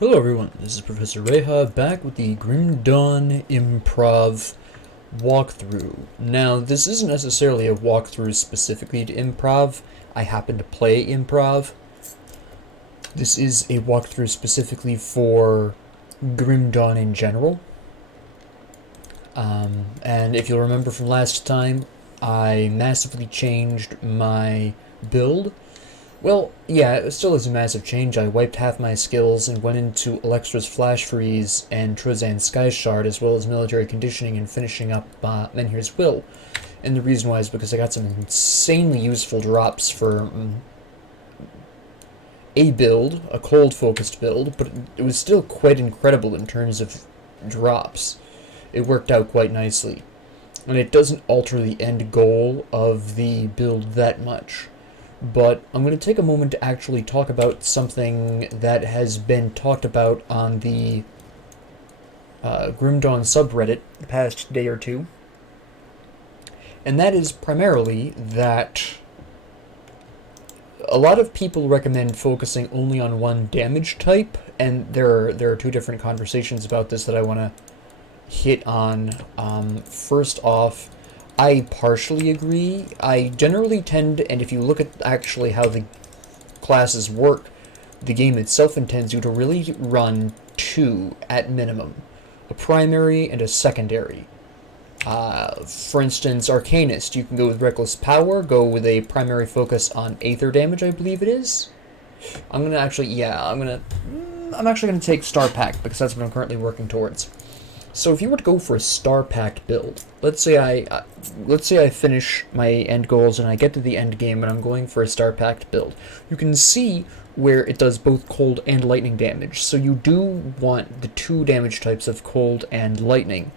Hello everyone, this is Professor Reha back with the Grim Dawn Improv walkthrough. Now, this isn't necessarily a walkthrough specifically to improv. I happen to play improv. This is a walkthrough specifically for Grim Dawn in general. And if you'll remember from last time, I massively changed my build. Well, yeah, it still is a massive change. I wiped half my skills and went into Alexstra's Flash Freeze and Trozan's Sky Shard, as well as military conditioning and finishing up Menhir's Will. And the reason why is because I got some insanely useful drops for a build, a cold-focused build, but it was still quite incredible in terms of drops. It worked out quite nicely. And it doesn't alter the end goal of the build that much. But I'm going to take a moment to actually talk about something that has been talked about on the Grim Dawn subreddit the past day or two. And that is primarily that a lot of people recommend focusing only on one damage type, and there are two different conversations about this that I want to hit on. First off, I partially agree. I generally tend, and if you look at actually how the classes work, the game itself intends you to really run two at minimum. A primary and a secondary. For instance, Arcanist, you can go with Reckless Power, go with a primary focus on Aether damage, I believe it is. I'm actually gonna take Star Pack, because that's what I'm currently working towards. So if you were to go for a star-packed build, let's say I finish my end goals and I get to the end game and I'm going for a star-packed build, you can see where it does both cold and lightning damage. So you do want the two damage types of cold and lightning.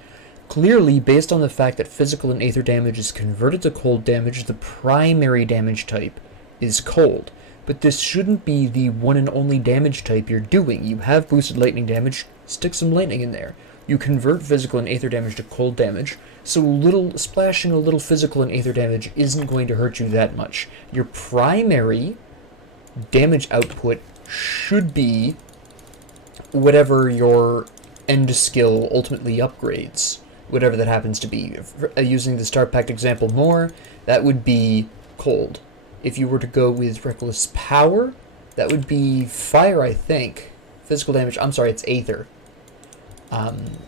Clearly, based on the fact that physical and aether damage is converted to cold damage, the primary damage type is cold. But this shouldn't be the one and only damage type you're doing. You have boosted lightning damage, stick some lightning in there. You convert physical and aether damage to cold damage, so splashing a little physical and aether damage isn't going to hurt you that much. Your primary damage output should be whatever your end skill ultimately upgrades, whatever that happens to be. Using the Star Pact example more, that would be cold. If you were to go with Reckless Power, that would be fire, I think. Physical damage, I'm sorry, it's aether.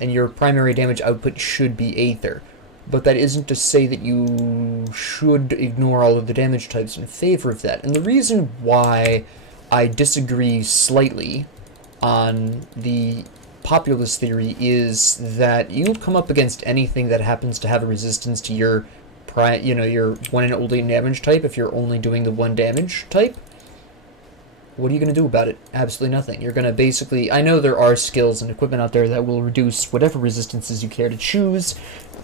And your primary damage output should be Aether. But that isn't to say that you should ignore all of the damage types in favor of that. And the reason why I disagree slightly on the populist theory is that you come up against anything that happens to have a resistance to your one and only damage type if you're only doing the one damage type. What are you going to do about it? Absolutely nothing. You're going to basically... I know there are skills and equipment out there that will reduce whatever resistances you care to choose,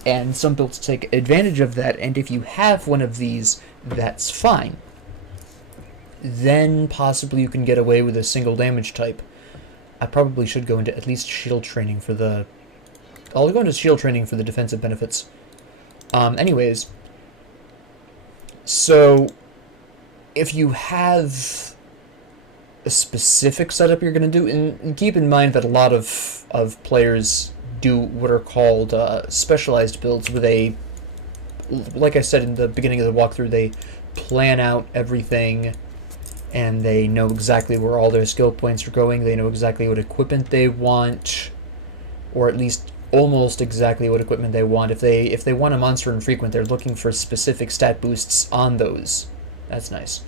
and some builds take advantage of that, and if you have one of these, that's fine. Then possibly you can get away with a single damage type. I probably should go into at least shield training for the... I'll go into shield training for the defensive benefits. Anyways, so if you have a specific setup you're going to do, and keep in mind that a lot of players do what are called specialized builds with a, like I said in the beginning of the walkthrough, they plan out everything and they know exactly where all their skill points are going, they know exactly what equipment they want, or at least almost exactly what equipment they want. If they want a monster infrequent, they're looking for specific stat boosts on those. That's nice.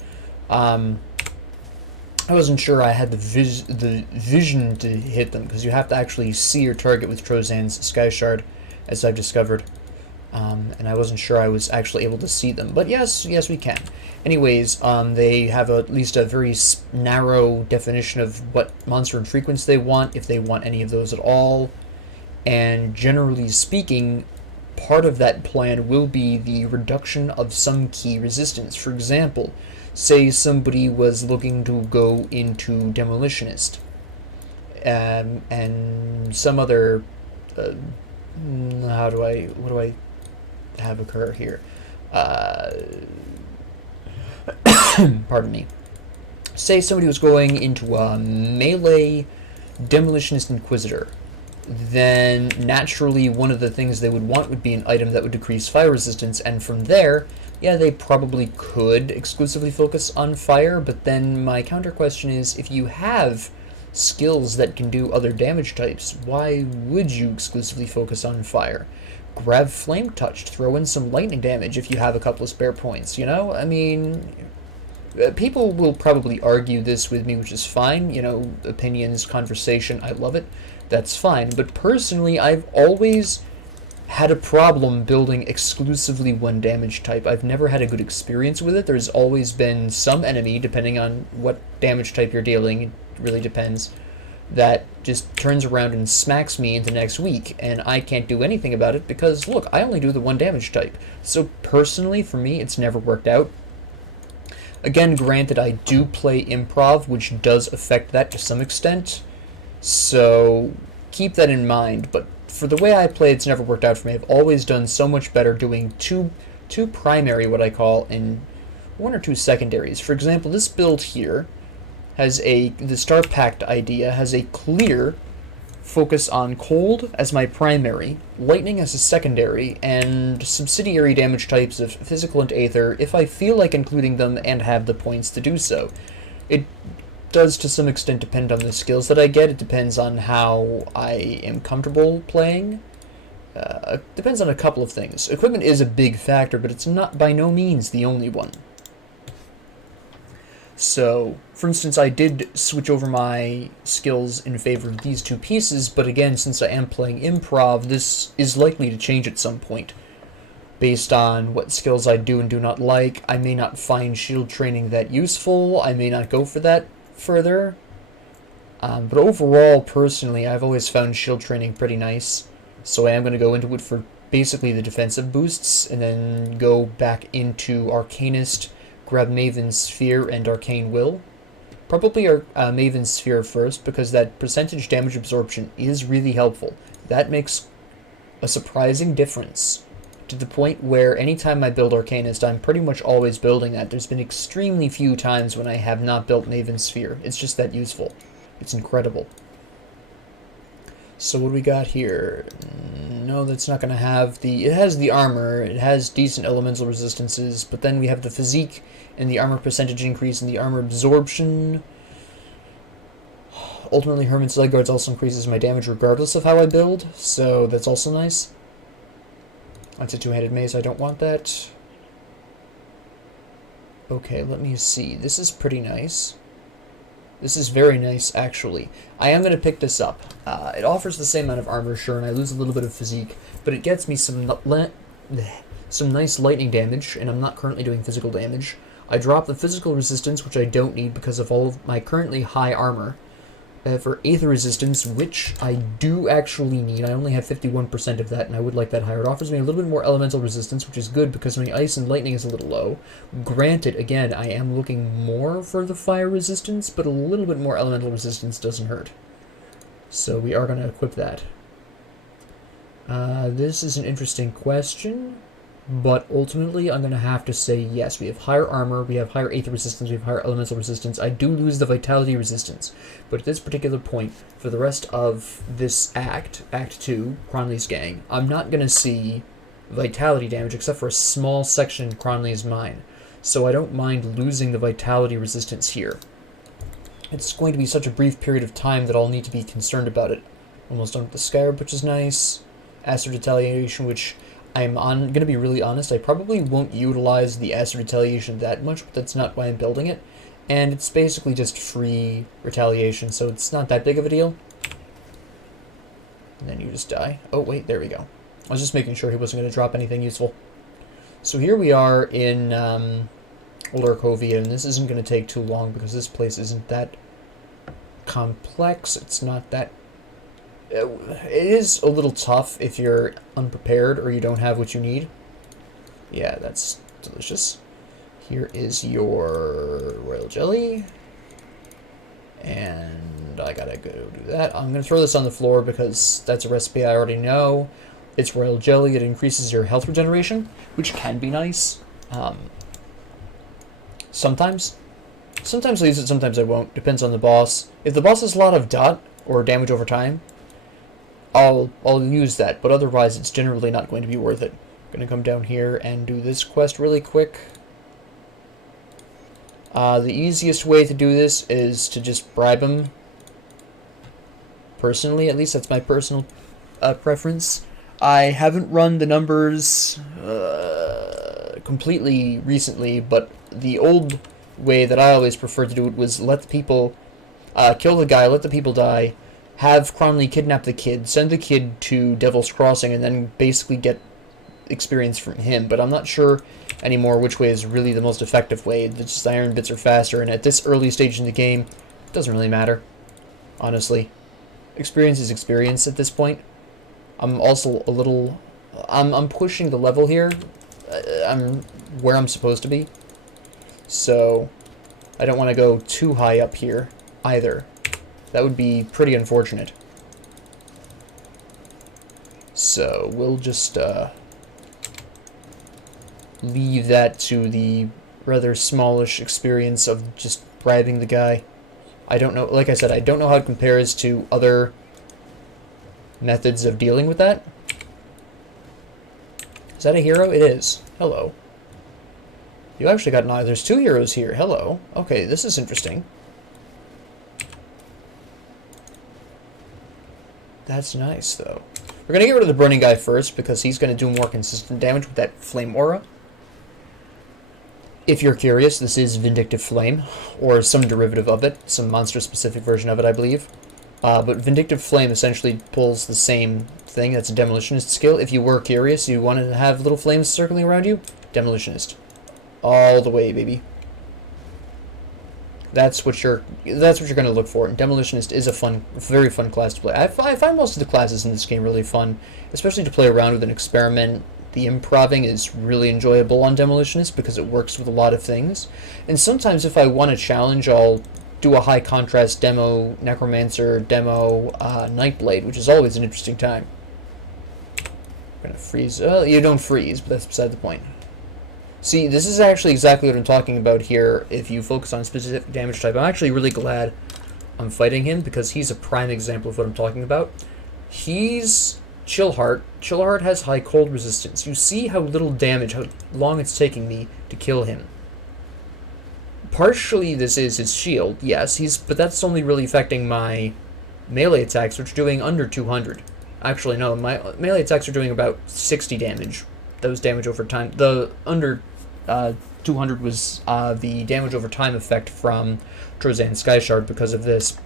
I wasn't sure I had the vision to hit them, because you have to actually see your target with Trozan's Sky Shard, as I've discovered. And I wasn't sure I was actually able to see them. But yes, we can. Anyways, they have at least a very narrow definition of what monster and frequency they want, if they want any of those at all. And generally speaking, part of that plan will be the reduction of some key resistance. For example, say somebody was looking to go into Demolitionist, and some other, what do I have occur here? Pardon me. Say somebody was going into a melee Demolitionist Inquisitor, then naturally one of the things they would want would be an item that would decrease fire resistance, and from there, yeah, they probably could exclusively focus on fire, but then my counter question is, if you have skills that can do other damage types, why would you exclusively focus on fire? Grab Flame Touched, throw in some lightning damage if you have a couple of spare points, you know? I mean, people will probably argue this with me, which is fine, you know, opinions, conversation, I love it, that's fine, but personally, I've always had a problem building exclusively one damage type. I've never had a good experience with it. There's always been some enemy, depending on what damage type you're dealing, it really depends, that just turns around and smacks me into next week, and I can't do anything about it because, look, I only do the one damage type. So personally, for me, it's never worked out. Again, granted, I do play Improv, which does affect that to some extent, so keep that in mind, but for the way I play, it's never worked out for me. I've always done so much better doing two primary, what I call, and one or two secondaries. For example, this build here has the Star Pact idea, has a clear focus on cold as my primary, lightning as a secondary, and subsidiary damage types of physical and aether if I feel like including them and have the points to do so. It does to some extent depend on the skills that I get. It depends on how I am comfortable playing. Depends on a couple of things. Equipment is a big factor, but it's not by no means the only one. So, for instance, I did switch over my skills in favor of these two pieces, but again, since I am playing Improv, this is likely to change at some point. Based on what skills I do and do not like, I may not find shield training that useful, I may not go for that further. But overall, personally, I've always found shield training pretty nice, so I am going to go into it for basically the defensive boosts, and then go back into Arcanist, grab Maven's Sphere and Arcane Will. Probably Maven's Sphere first, because that percentage damage absorption is really helpful. That makes a surprising difference, to the point where anytime I build Arcanist, I'm pretty much always building that. There's been extremely few times when I have not built Maven's Sphere. It's just that useful. It's incredible. So what do we got here? No, that's not going to have the... It has the armor, it has decent elemental resistances, but then we have the physique and the armor percentage increase and the armor absorption. Ultimately, Hermit's Leg Guards also increases my damage regardless of how I build, so that's also nice. That's a two-handed mace, I don't want that. Okay, let me see. This is pretty nice. This is very nice, actually. I am going to pick this up. It offers the same amount of armor, sure, and I lose a little bit of physique, but it gets me some nice lightning damage, and I'm not currently doing physical damage. I drop the physical resistance, which I don't need because of all of my currently high armor. For aether resistance, which I do actually need. I only have 51% of that, and I would like that higher. It offers me a little bit more elemental resistance, which is good because my ice and lightning is a little low. Granted, again, I am looking more for the fire resistance, but a little bit more elemental resistance doesn't hurt. So we are going to equip that. This is an interesting question, but ultimately I'm going to have to say yes. We have higher armor, we have higher aether resistance, we have higher elemental resistance. I do lose the vitality resistance, but at this particular point, for the rest of this Act 2, Cronley's Gang, I'm not going to see vitality damage except for a small section in Cronley's mine, so I don't mind losing the vitality resistance here. It's going to be such a brief period of time that I'll need to be concerned about it. Almost done with the Scarab, which is nice. Acid Retaliation, which I'm going to be really honest, I probably won't utilize the Acid Retaliation that much, but that's not why I'm building it. And it's basically just free retaliation, so it's not that big of a deal. And then you just die. Oh, wait, there we go. I was just making sure he wasn't going to drop anything useful. So here we are in Old Arkovia, and this isn't going to take too long because this place isn't that complex. It's not that... It is a little tough if you're unprepared or you don't have what you need. Yeah, that's delicious. Here is your royal jelly. And I gotta go do that. I'm gonna throw this on the floor because that's a recipe I already know. It's royal jelly. It increases your health regeneration, which can be nice. Sometimes. Sometimes I use it, sometimes I won't. Depends on the boss. If the boss has a lot of dot, or damage over time, I'll use that, but otherwise it's generally not going to be worth it. I'm gonna come down here and do this quest really quick. The easiest way to do this is to just bribe him. Personally, at least that's my personal preference. I haven't run the numbers completely recently, but the old way that I always preferred to do it was let the people kill the guy, let the people die, have Cronley kidnap the kid, send the kid to Devil's Crossing, and then basically get experience from him. But I'm not sure anymore which way is really the most effective way. It's just iron bits are faster, and at this early stage in the game, it doesn't really matter, honestly. Experience is experience at this point. I'm also a little... I'm pushing the level here. I'm where I'm supposed to be. So, I don't want to go too high up here, either. That would be pretty unfortunate. So, we'll just, leave that to the rather smallish experience of just bribing the guy. I don't know, like I said, I don't know how it compares to other methods of dealing with that. Is that a hero? It is. Hello. You actually got an... There's 2 heroes here. Hello. Okay, this is interesting. That's nice, though. We're going to get rid of the burning guy first, because he's going to do more consistent damage with that flame aura. If you're curious, this is Vindictive Flame, or some derivative of it, some monster-specific version of it, I believe. But Vindictive Flame essentially pulls the same thing. That's a Demolitionist skill. If you were curious, you want to have little flames circling around you, Demolitionist. All the way, baby. That's what you're going to look for. And Demolitionist is a fun, very fun class to play. I find most of the classes in this game really fun, especially to play around with and experiment. The improving is really enjoyable on Demolitionist because it works with a lot of things. And sometimes if I want a challenge, I'll do a high contrast demo, Necromancer, demo, Nightblade, which is always an interesting time. I'm gonna freeze. You don't freeze, but that's beside the point. See, this is actually exactly what I'm talking about here. If you focus on a specific damage type, I'm actually really glad I'm fighting him because he's a prime example of what I'm talking about. He's Chillheart. Chillheart has high cold resistance. You see how little damage, how long it's taking me to kill him. Partially this is his shield, yes, but that's only really affecting my melee attacks, which are doing under 200. Actually, no, my melee attacks are doing about 60 damage. That was damage over time. The under 200 was the damage over time effect from Trozan Skyshard because of this.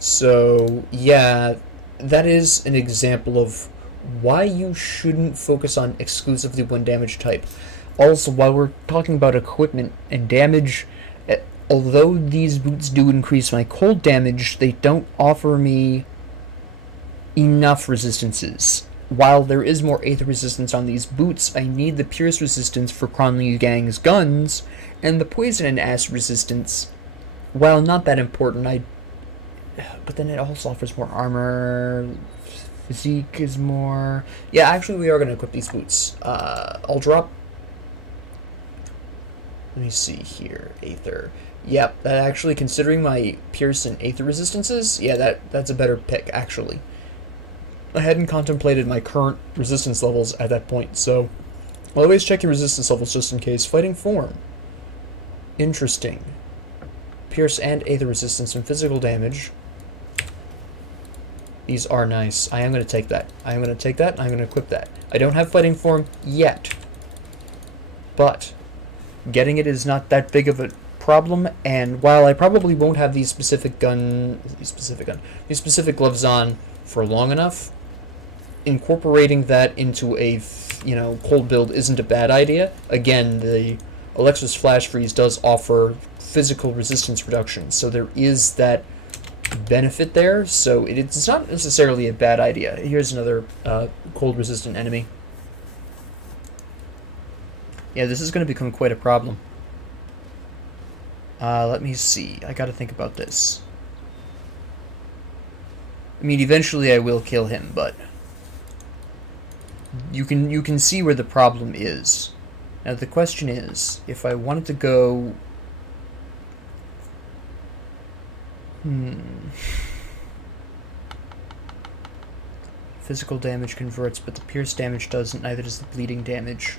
So, yeah, that is an example of why you shouldn't focus on exclusively one damage type. Also, while we're talking about equipment and damage, although these boots do increase my cold damage, they don't offer me enough resistances. While there is more Aether resistance on these boots, I need the Pierce resistance for Cronley Gang's guns, and the Poison and Acid resistance, while not that important, but then it also offers more armor, physique is more... Yeah, actually we are going to equip these boots. I'll drop... Let me see here, Aether. Yep, actually, considering my Pierce and Aether resistances, yeah, that's a better pick, actually. I hadn't contemplated my current resistance levels at that point, so always check your resistance levels just in case. Fighting Form. Interesting. Pierce and Aether resistance and physical damage. These are nice. I am going to take that. I am going to take that, and I'm going to equip that. I don't have Fighting Form yet, but getting it is not that big of a problem, and while I probably won't have these specific gloves on for long enough, incorporating that into a, cold build isn't a bad idea. Again, the Alexa's Flash Freeze does offer physical resistance reduction, so there is that benefit there, so it's not necessarily a bad idea. Here's another cold-resistant enemy. Yeah, this is going to become quite a problem. Let me see. I gotta think about this. I mean, eventually I will kill him, but you can see where the problem is. Now the question is, if I wanted to go... Physical damage converts, but the pierce damage doesn't, neither does the bleeding damage.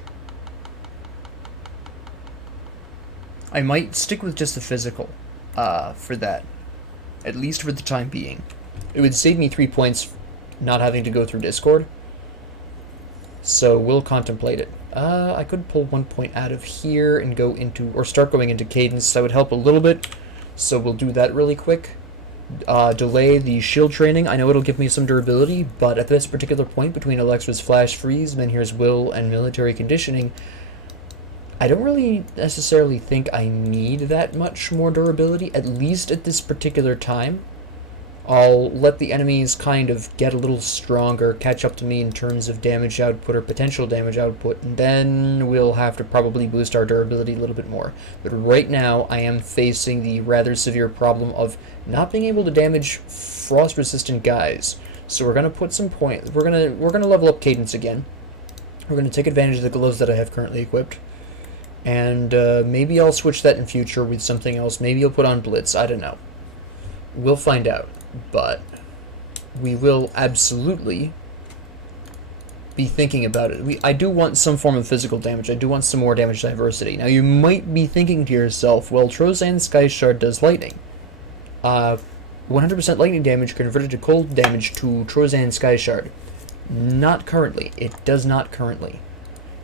I might stick with just the physical for that, at least for the time being. It would save me 3 points not having to go through Discord, so we'll contemplate it. I could pull 1 point out of here and go into, or start going into Cadence. That would help a little bit, so we'll do that really quick. Delay the shield training. I know it'll give me some durability, but at this particular point between Alexa's Flash Freeze, Menhir's Will, and Military Conditioning, I don't really necessarily think I need that much more durability, at least at this particular time. I'll let the enemies kind of get a little stronger, catch up to me in terms of damage output or potential damage output, and then we'll have to probably boost our durability a little bit more. But right now, I am facing the rather severe problem of not being able to damage frost-resistant guys. So we're gonna put some points. We're gonna level up Cadence again. We're gonna take advantage of the gloves that I have currently equipped, and maybe I'll switch that in future with something else. Maybe I'll put on Blitz. I don't know. We'll find out. But we will absolutely be thinking about it. I do want some form of physical damage. I do want some more damage diversity. Now, you might be thinking to yourself, well, Trozan's Sky Shard does lightning. 100% lightning damage converted to cold damage to Trozan's Sky Shard. Not currently. It does not currently.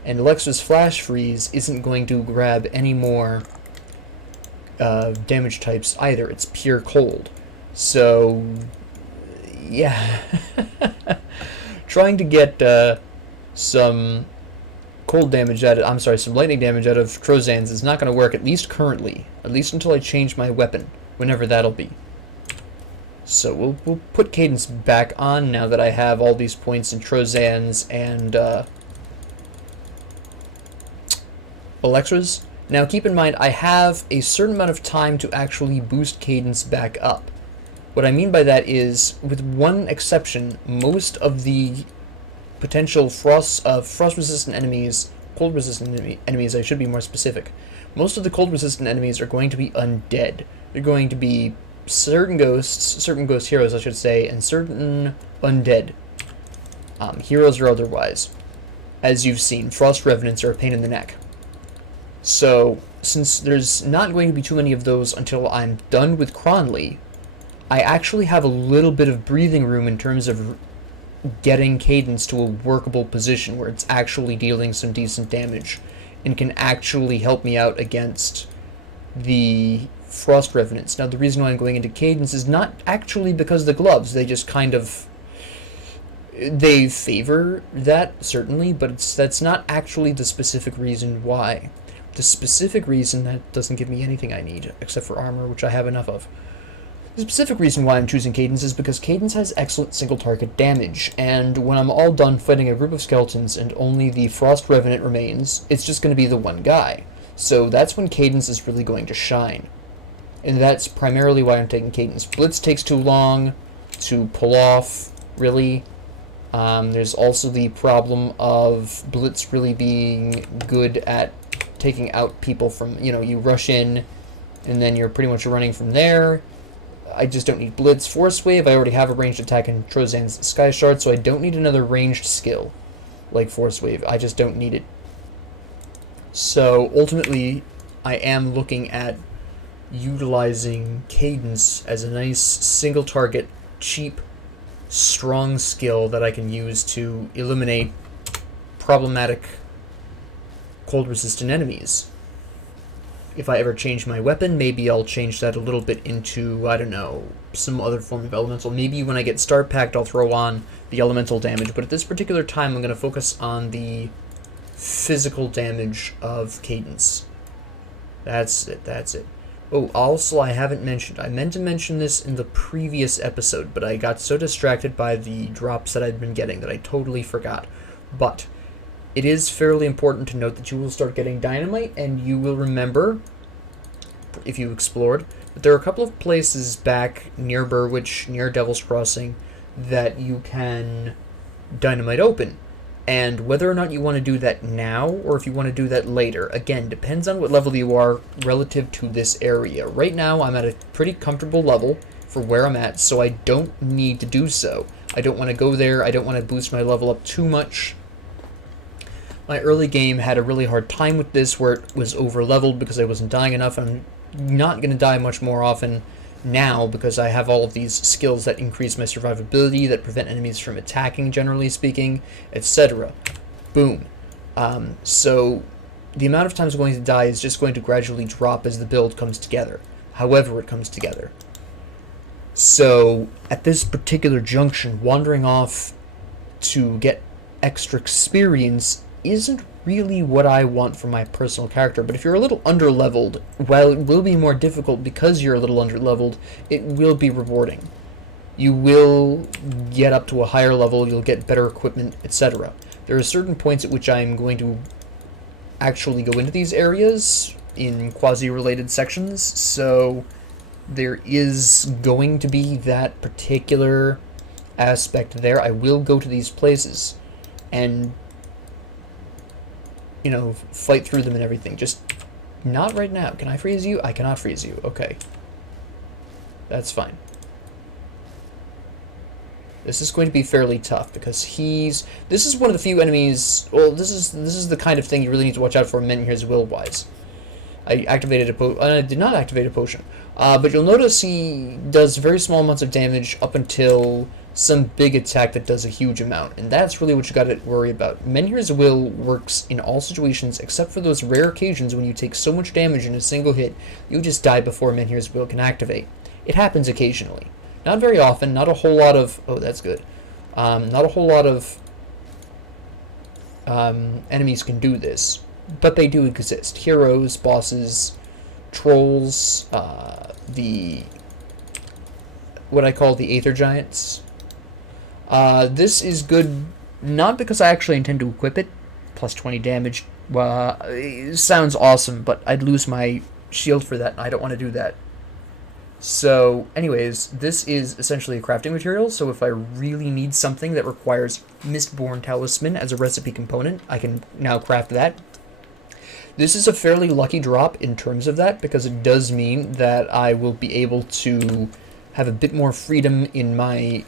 And Alexa's Flash Freeze isn't going to grab any more damage types either. It's pure cold. So, yeah. Trying to get some cold damage out of, some lightning damage out of Trozan's is not going to work, at least currently. At least until I change my weapon, whenever that'll be. So we'll put Cadence back on now that I have all these points in Trozan's and Alexa's. Now keep in mind, I have a certain amount of time to actually boost Cadence back up. What I mean by that is, with one exception, most of the potential frost-resistant enemies, cold-resistant enemies, I should be more specific, most of the cold-resistant enemies are going to be undead. They're going to be certain ghost heroes, I should say, and certain undead heroes or otherwise. As you've seen, Frost Revenants are a pain in the neck. So, since there's not going to be too many of those until I'm done with Cronley, I actually have a little bit of breathing room in terms of getting Cadence to a workable position where it's actually dealing some decent damage and can actually help me out against the Frost Revenants. Now, the reason why I'm going into Cadence is not actually because of the gloves. They just kind of... they favor that, certainly, but that's not actually the specific reason why. The specific reason that doesn't give me anything I need, except for armor, which I have enough of. The specific reason why I'm choosing Cadence is because Cadence has excellent single-target damage, and when I'm all done fighting a group of skeletons and only the Frost Revenant remains, it's just going to be the one guy. So that's when Cadence is really going to shine. And that's primarily why I'm taking Cadence. Blitz takes too long to pull off, really. There's also the problem of Blitz really being good at taking out people from, you rush in, and then you're pretty much running from there. I just don't need Blitz. Force Wave, I already have a ranged attack in Trozan's Sky Shard, so I don't need another ranged skill like Force Wave. I just don't need it. So, ultimately, I am looking at utilizing Cadence as a nice single-target, cheap, strong skill that I can use to eliminate problematic cold-resistant enemies. If I ever change my weapon, maybe I'll change that a little bit into, I don't know, some other form of elemental. Maybe when I get Star Packed, I'll throw on the elemental damage, but at this particular time, I'm going to focus on the physical damage of Cadence. That's it. Oh, also, I haven't mentioned, I meant to mention this in the previous episode, but I got so distracted by the drops that I'd been getting that I totally forgot. But it is fairly important to note that you will start getting dynamite, and you will remember, if you explored, that there are a couple of places back near Burwich, near Devil's Crossing, that you can dynamite open. And whether or not you want to do that now, or if you want to do that later, again, depends on what level you are relative to this area. Right now, I'm at a pretty comfortable level for where I'm at, so I don't need to do so. I don't want to go there. I don't want to boost my level up too much. My early game had a really hard time with this, where it was over-leveled because I wasn't dying enough. I'm not going to die much more often now because I have all of these skills that increase my survivability, that prevent enemies from attacking, generally speaking, etc. Boom. So the amount of times I'm going to die is just going to gradually drop as the build comes together, however it comes together. So at this particular junction, wandering off to get extra experience isn't really what I want for my personal character. But if you're a little underleveled, while it will be more difficult because you're a little underleveled, it will be rewarding. You will get up to a higher level, you'll get better equipment, etc. There are certain points at which I'm going to actually go into these areas in quasi-related sections, so there is going to be that particular aspect there. I will go to these places and, you know, fight through them and everything. Just not right now. Can I freeze you? I cannot freeze you. Okay. That's fine. This is going to be fairly tough because this is one of the few enemies, well, this is the kind of thing you really need to watch out for Menhir's Will-wise. I did not activate a potion. But you'll notice he does very small amounts of damage up until some big attack that does a huge amount, and that's really what you gotta worry about. Menhir's Will works in all situations except for those rare occasions when you take so much damage in a single hit, you just die before Menhir's Will can activate. It happens occasionally. Not very often, not a whole lot of... Oh, that's good. Not a whole lot of enemies can do this, but they do exist. Heroes, bosses, trolls, what I call the Aether Giants. This is good, not because I actually intend to equip it. Plus 20 damage. It sounds awesome, but I'd lose my shield for that, and I don't want to do that. So, anyways, this is essentially a crafting material, so if I really need something that requires Mistborn Talisman as a recipe component, I can now craft that. This is a fairly lucky drop in terms of that, because it does mean that I will be able to have a bit more freedom in my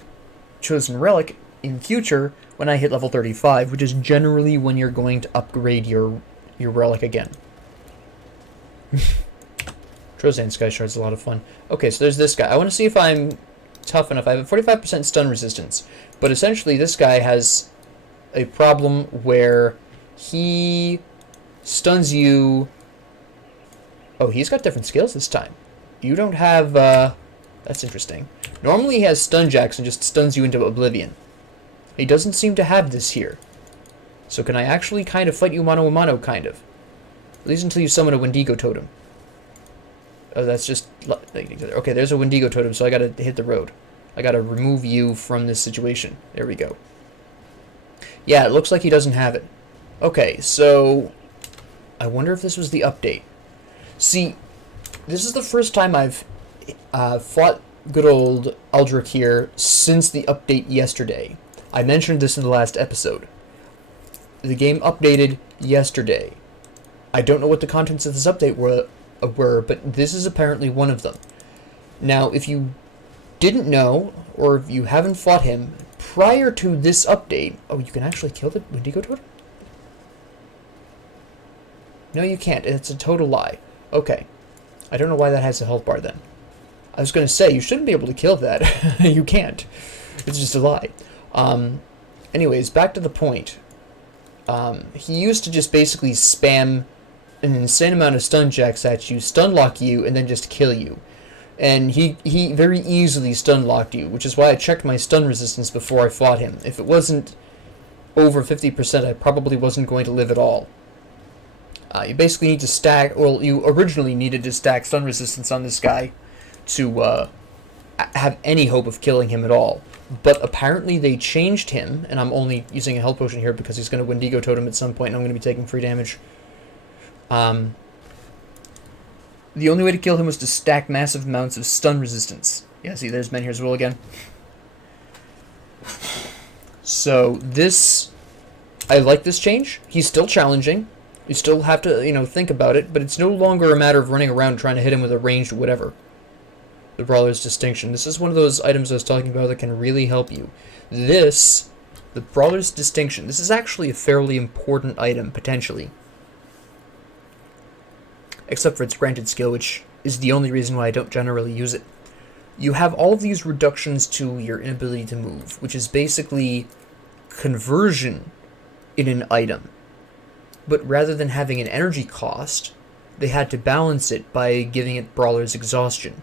chosen relic in future when I hit level 35, which is generally when you're going to upgrade your relic again. Trozan Sky Shard's a lot of fun. Okay, so there's this guy. I want to see if I'm tough enough. I have a 45% stun resistance, but essentially this guy has a problem where he stuns you. Oh, he's got different skills this time. You don't have, that's interesting. Normally he has stun jacks and just stuns you into oblivion. He doesn't seem to have this here. So can I actually kind of fight you mano a mano, kind of? At least until you summon a Wendigo totem. Oh, that's just... Okay, there's a Wendigo totem, so I gotta hit the road. I gotta remove you from this situation. There we go. Yeah, it looks like he doesn't have it. Okay, so... I wonder if this was the update. See, this is the first time I've fought good old Aldrich here since the update yesterday. I mentioned this in the last episode. The game updated yesterday. I don't know what the contents of this update were, but this is apparently one of them. Now, if you didn't know, or if you haven't fought him, prior to this update... Oh, you can actually kill the Wendigo totem? No, you can't. It's a total lie. Okay. I don't know why that has a health bar then. I was going to say, you shouldn't be able to kill that. You can't. It's just a lie. Anyways, back to the point. He used to just basically spam an insane amount of stun jacks at you, stun lock you, and then just kill you. And he very easily stun locked you, which is why I checked my stun resistance before I fought him. If it wasn't over 50%, I probably wasn't going to live at all. You basically need to stack, well, you originally needed to stack stun resistance on this guy to have any hope of killing him at all. But apparently they changed him, and I'm only using a health potion here because he's going to Wendigo totem at some point, and I'm going to be taking free damage. The only way to kill him was to stack massive amounts of stun resistance. Yeah, see, there's Menhir's Will again. So this, I like this change. He's still challenging. You still have to, think about it, but it's no longer a matter of running around trying to hit him with a ranged whatever. the Brawler's Distinction. This is one of those items I was talking about that can really help you. This, the Brawler's Distinction, this is actually a fairly important item, potentially. Except for its granted skill, which is the only reason why I don't generally use it. You have all of these reductions to your inability to move, which is basically conversion in an item. But rather than having an energy cost, they had to balance it by giving it Brawler's Exhaustion.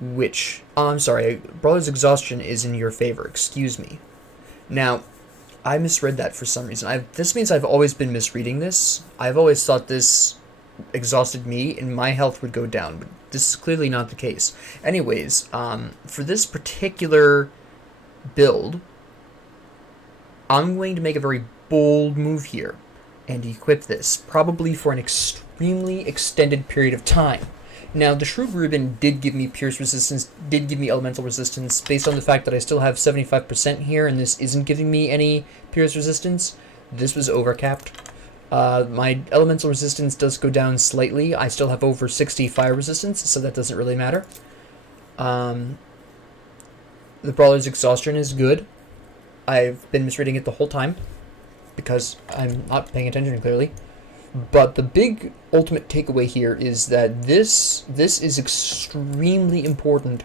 Which, I'm sorry, Brawler's Exhaustion is in your favor, excuse me. Now, I misread that for some reason. This means I've always been misreading this. I've always thought this exhausted me and my health would go down, but this is clearly not the case. Anyways, for this particular build, I'm going to make a very bold move here and equip this, probably for an extremely extended period of time. Now, the Shrewd Ribbon did give me pierce resistance, did give me elemental resistance, based on the fact that I still have 75% here, and this isn't giving me any pierce resistance. This was overcapped. My elemental resistance does go down slightly. I still have over 60 fire resistance, so that doesn't really matter. The Brawler's Exhaustion is good. I've been misreading it the whole time, because I'm not paying attention, clearly. But the big ultimate takeaway here is that this is extremely important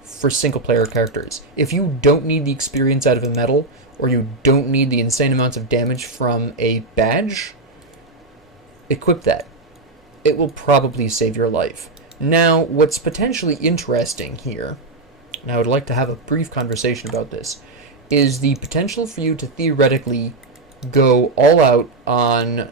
for single-player characters. If you don't need the experience out of a medal, or you don't need the insane amounts of damage from a badge, equip that. It will probably save your life. Now, what's potentially interesting here, and I would like to have a brief conversation about this, is the potential for you to theoretically go all out on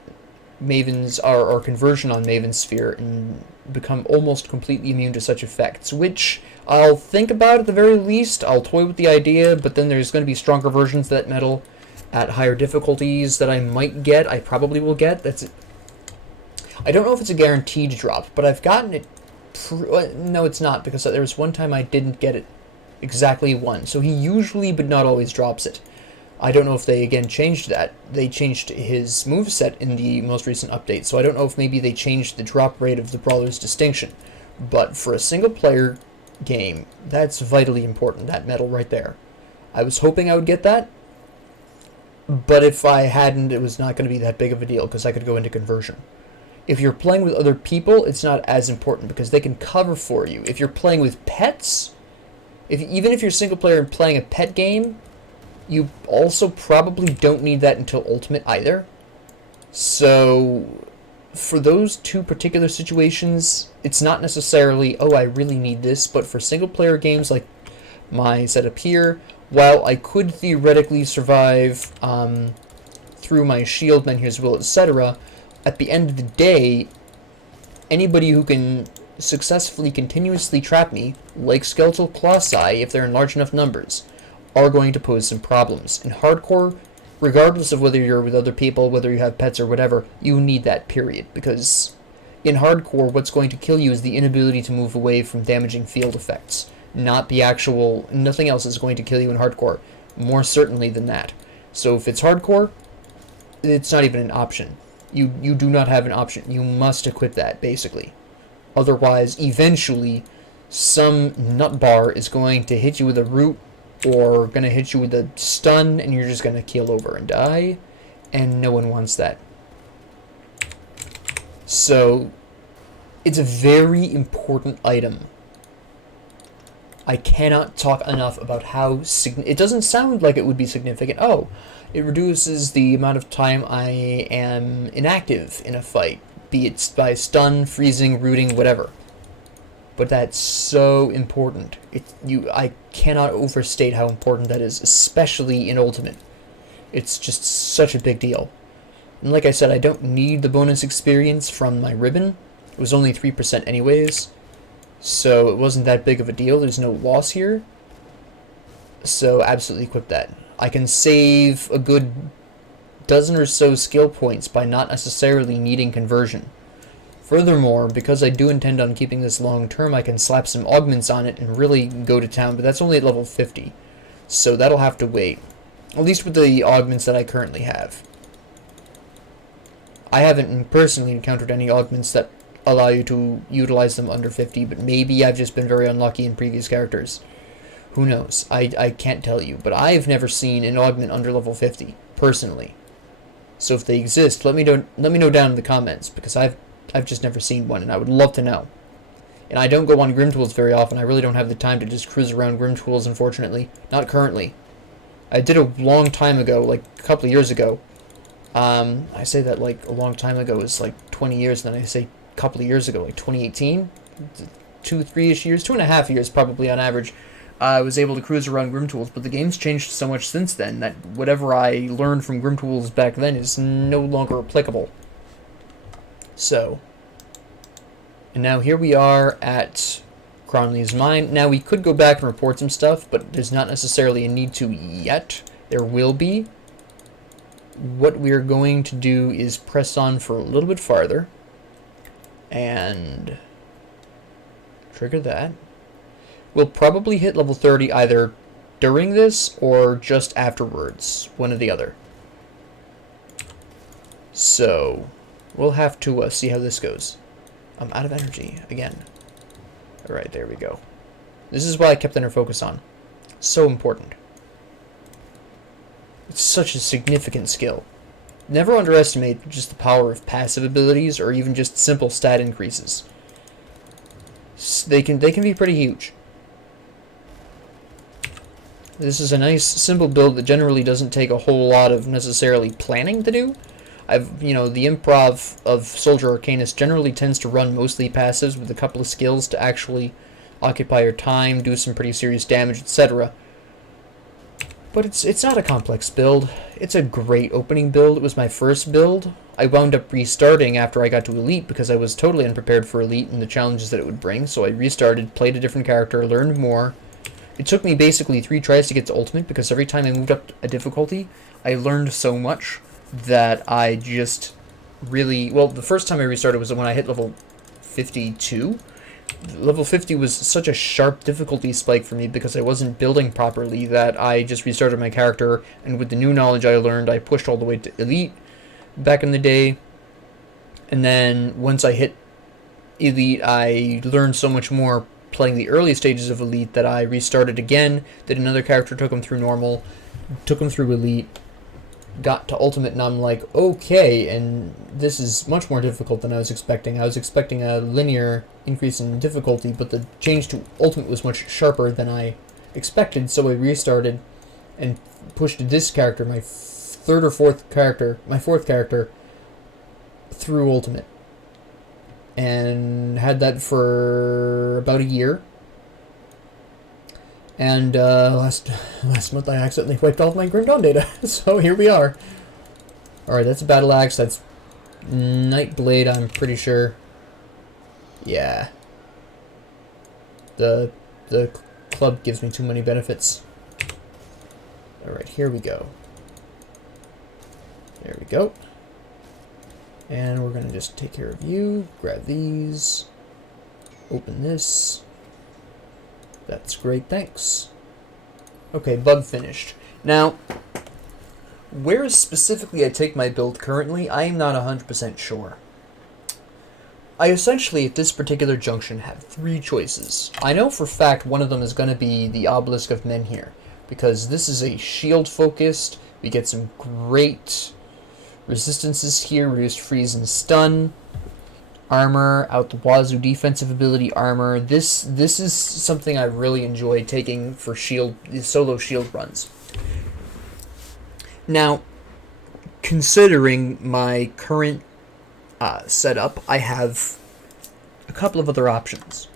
Maven's or conversion on Maven's Sphere and become almost completely immune to such effects, which I'll think about at the very least. I'll toy with the idea, but then there's going to be stronger versions of that medal at higher difficulties that I might get. I probably will get. I don't know if it's a guaranteed drop, but I've gotten it. No, it's not, because there was one time I didn't get it exactly one. So he usually, but not always, drops it. I don't know if they, again, changed that. They changed his moveset in the most recent update, so I don't know if maybe they changed the drop rate of the Brawler's Distinction. But for a single-player game, that's vitally important, that medal right there. I was hoping I would get that, but if I hadn't, it was not going to be that big of a deal, because I could go into conversion. If you're playing with other people, it's not as important, because they can cover for you. If you're playing with pets, even if you're single-player and playing a pet game, you also probably don't need that until Ultimate either. So, for those two particular situations, it's not necessarily, oh, I really need this, but for single-player games like my setup here, while I could theoretically survive through my shield, Menhir's Will, etc., at the end of the day, anybody who can successfully continuously trap me, like Skeletal Colossi, if they're in large enough numbers, are going to pose some problems. In hardcore, regardless of whether you're with other people, whether you have pets or whatever, you need that, period. Because in hardcore, what's going to kill you is the inability to move away from damaging field effects. Not the actual... Nothing else is going to kill you in hardcore, more certainly than that. So if it's hardcore, it's not even an option. You do not have an option. You must equip that, basically. Otherwise, eventually, some nutbar is going to hit you with a root, or going to hit you with a stun, and you're just going to keel over and die, and no one wants that. So, it's a very important item. I cannot talk enough about how it doesn't sound like it would be significant. Oh, it reduces the amount of time I am inactive in a fight, be it by stun, freezing, rooting, whatever. But that's so important. I cannot overstate how important that is, especially in Ultimate. It's just such a big deal. And like I said, I don't need the bonus experience from my ribbon. It was only 3% anyways, so it wasn't that big of a deal. There's no loss here. So absolutely equip that. I can save a good dozen or so skill points by not necessarily needing conversion. Furthermore, because I do intend on keeping this long term, I can slap some augments on it and really go to town, but that's only at level 50. So that'll have to wait. At least with the augments that I currently have. I haven't personally encountered any augments that allow you to utilize them under 50, but maybe I've just been very unlucky in previous characters. Who knows? I can't tell you, but I've never seen an augment under level 50, personally. So if they exist, let me know down in the comments, because I've just never seen one, and I would love to know. And I don't go on Grim Tools very often. I really don't have the time to just cruise around Grim Tools, unfortunately. Not currently. I did a long time ago, like a couple of years ago. I say that like a long time ago is like 20 years, and then I say a couple of years ago, like 2018? 3-ish years? 2.5 years, probably, on average. I was able to cruise around Grim Tools, but the game's changed so much since then that whatever I learned from Grim Tools back then is no longer applicable. So... And now here we are at Cronley's mine. Now we could go back and report some stuff, but there's not necessarily a need to yet. There will be. What we're going to do is press on for a little bit farther. And trigger that. We'll probably hit level 30 either during this or just afterwards. One or the other. So we'll have to see how this goes. I'm out of energy again. Alright, there we go. This is what I kept inner focus on. So important. It's such a significant skill. Never underestimate just the power of passive abilities or even just simple stat increases. They can be pretty huge. This is a nice simple build that generally doesn't take a whole lot of necessarily planning to do. The Improv of Soldier Arcanist generally tends to run mostly passives with a couple of skills to actually occupy your time, do some pretty serious damage, etc. But it's not a complex build. It's a great opening build. It was my first build. I wound up restarting after I got to Elite because I was totally unprepared for Elite and the challenges that it would bring, so I restarted, played a different character, learned more. It took me basically 3 tries to get to Ultimate because every time I moved up a difficulty, I learned so much that I just really... Well, the first time I restarted was when I hit level 52. Level 50 was such a sharp difficulty spike for me because I wasn't building properly that I just restarted my character, and with the new knowledge I learned, I pushed all the way to Elite back in the day. And then once I hit Elite, I learned so much more playing the early stages of Elite that I restarted again, did another character, took him through normal, took him through Elite, got to Ultimate, and I'm like, okay, and this is much more difficult than I was expecting. I was expecting a linear increase in difficulty, but the change to Ultimate was much sharper than I expected, so I restarted and pushed this character, my fourth character, through Ultimate. And had that for about a year. And last month I accidentally wiped all of my Grim Dawn data, so here we are. Alright, that's a Battle Axe, that's Nightblade, I'm pretty sure. Yeah. The club gives me too many benefits. Alright, here we go. There we go. And we're going to just take care of you, grab these, open this. That's great, thanks. Okay, bug finished. Now, where specifically I take my build currently, I am not 100% sure. I essentially, at this particular junction, have 3 choices. I know for a fact one of them is going to be the Obelisk of Menhir, because this is a shield-focused. We get some great resistances here, reduced freeze and stun. Armor, out the wazoo, defensive ability, armor. This is something I really enjoy taking for solo shield runs. Now, considering my current setup, I have a couple of other options.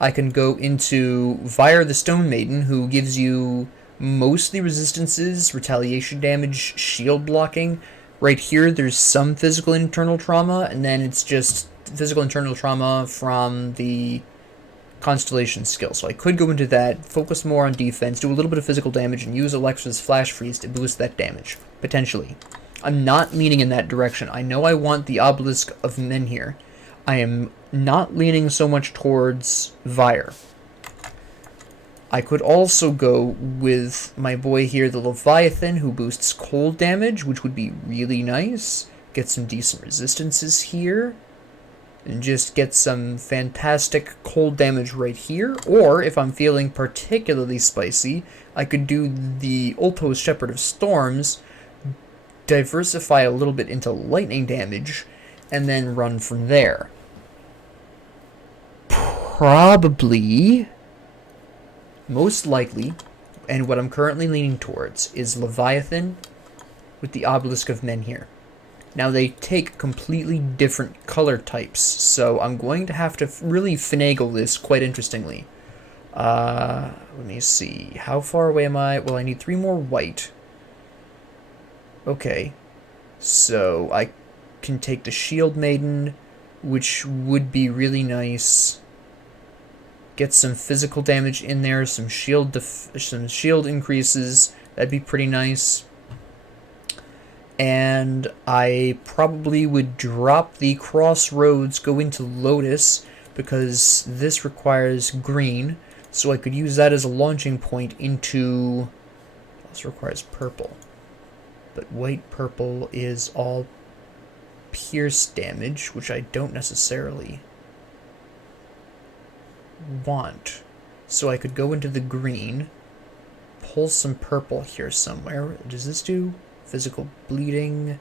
I can go into Vyre the Stone Maiden, who gives you mostly resistances, retaliation damage, shield blocking. Right here, there's some physical internal trauma, and then it's just physical internal trauma from the constellation skill. So I could go into that, focus more on defense, do a little bit of physical damage, and use Alexa's Flash Freeze to boost that damage, potentially. I'm not leaning in that direction. I know I want the Obelisk of Menhir. I am not leaning so much towards Vyre. I could also go with my boy here, the Leviathan, who boosts cold damage, which would be really nice. Get some decent resistances here. and just get some fantastic cold damage right here. Or, if I'm feeling particularly spicy, I could do the Ultos Shepherd of Storms, diversify a little bit into lightning damage, and then run from there. Probably, most likely, and what I'm currently leaning towards, is Leviathan with the Obelisk of Men here. Now, they take completely different color types, so I'm going to have to really finagle this quite interestingly. Let me see. How far away am I? Well, I need 3 more white. Okay. So, I can take the Shield Maiden, which would be really nice. Get some physical damage in there, some shield increases. That'd be pretty nice. And I probably would drop the Crossroads, go into Lotus, because this requires green, so I could use that as a launching point into... It also requires purple. But white-purple is all pierce damage, which I don't necessarily want. So I could go into the green, pull some purple here somewhere. Does this do... Physical bleeding.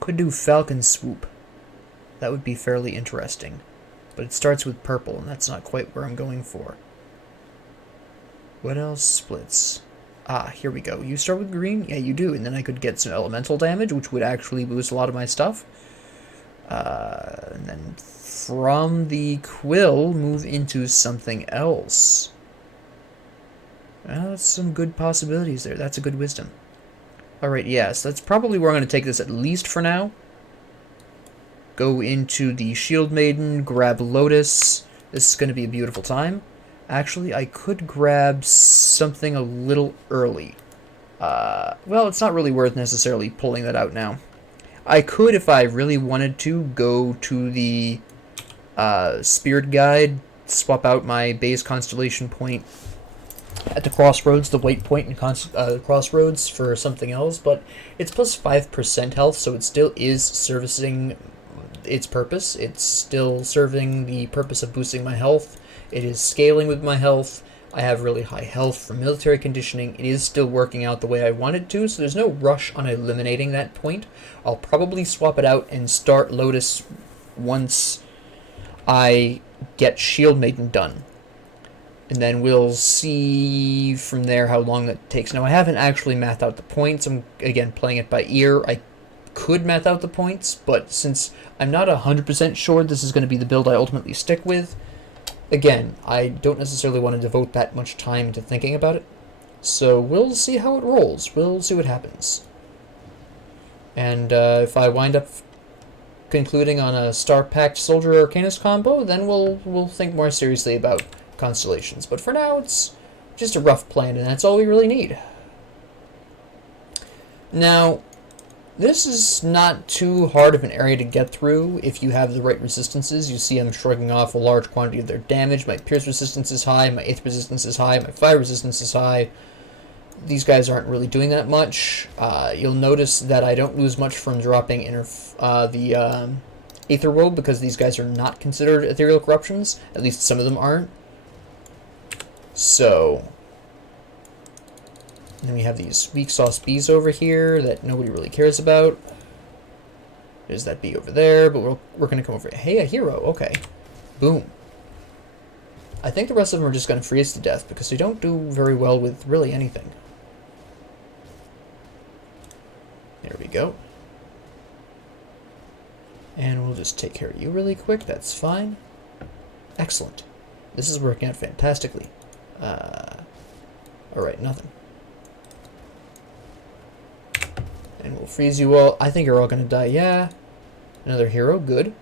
Could do Falcon Swoop. That would be fairly interesting. But it starts with purple, and that's not quite where I'm going for. What else splits? Ah, here we go. You start with green? Yeah, you do. And then I could get some elemental damage, which would actually boost a lot of my stuff. And then from the quill, move into something else. Well, that's some good possibilities there. That's a good wisdom. Alright, yes, that's probably where I'm going to take this at least for now. Go into the Shield Maiden, grab Lotus. This is going to be a beautiful time. Actually, I could grab something a little early. Well, it's not really worth necessarily pulling that out now. I could, if I really wanted to, go to the Spirit Guide, swap out my base constellation point at the Crossroads, the white point in Crossroads, for something else, but it's plus 5% health, so it still is servicing its purpose. It's still serving the purpose of boosting my health. It is scaling with my health. I have really high health from military conditioning. It is still working out the way I want it to, so there's no rush on eliminating that point. I'll probably swap it out and start Lotus once I get Shield Maiden done. And then we'll see from there how long that takes. Now, I haven't actually mathed out the points. I'm, again, playing it by ear. I could math out the points, but since I'm not 100% sure this is going to be the build I ultimately stick with, again, I don't necessarily want to devote that much time to thinking about it. So we'll see how it rolls. We'll see what happens. And if I wind up concluding on a Star-Packed Soldier Arcanist combo, then we'll think more seriously about constellations. But for now, it's just a rough plan, and that's all we really need. Now, this is not too hard of an area to get through if you have the right resistances. You see I'm shrugging off a large quantity of their damage. My pierce resistance is high, my aether resistance is high, my fire resistance is high. These guys aren't really doing that much. You'll notice that I don't lose much from dropping the Aether Robe, because these guys are not considered ethereal corruptions. At least some of them aren't. So, then we have these weak sauce bees over here that nobody really cares about. There's that bee over there, but we're going to come over here. Hey, a hero. Okay. Boom. I think the rest of them are just going to freeze to death, because they don't do very well with really anything. There we go. And we'll just take care of you really quick. That's fine. Excellent. This is working out fantastically. Alright, nothing. And we'll freeze you all. I think you're all going to die. Yeah. Another hero. Good.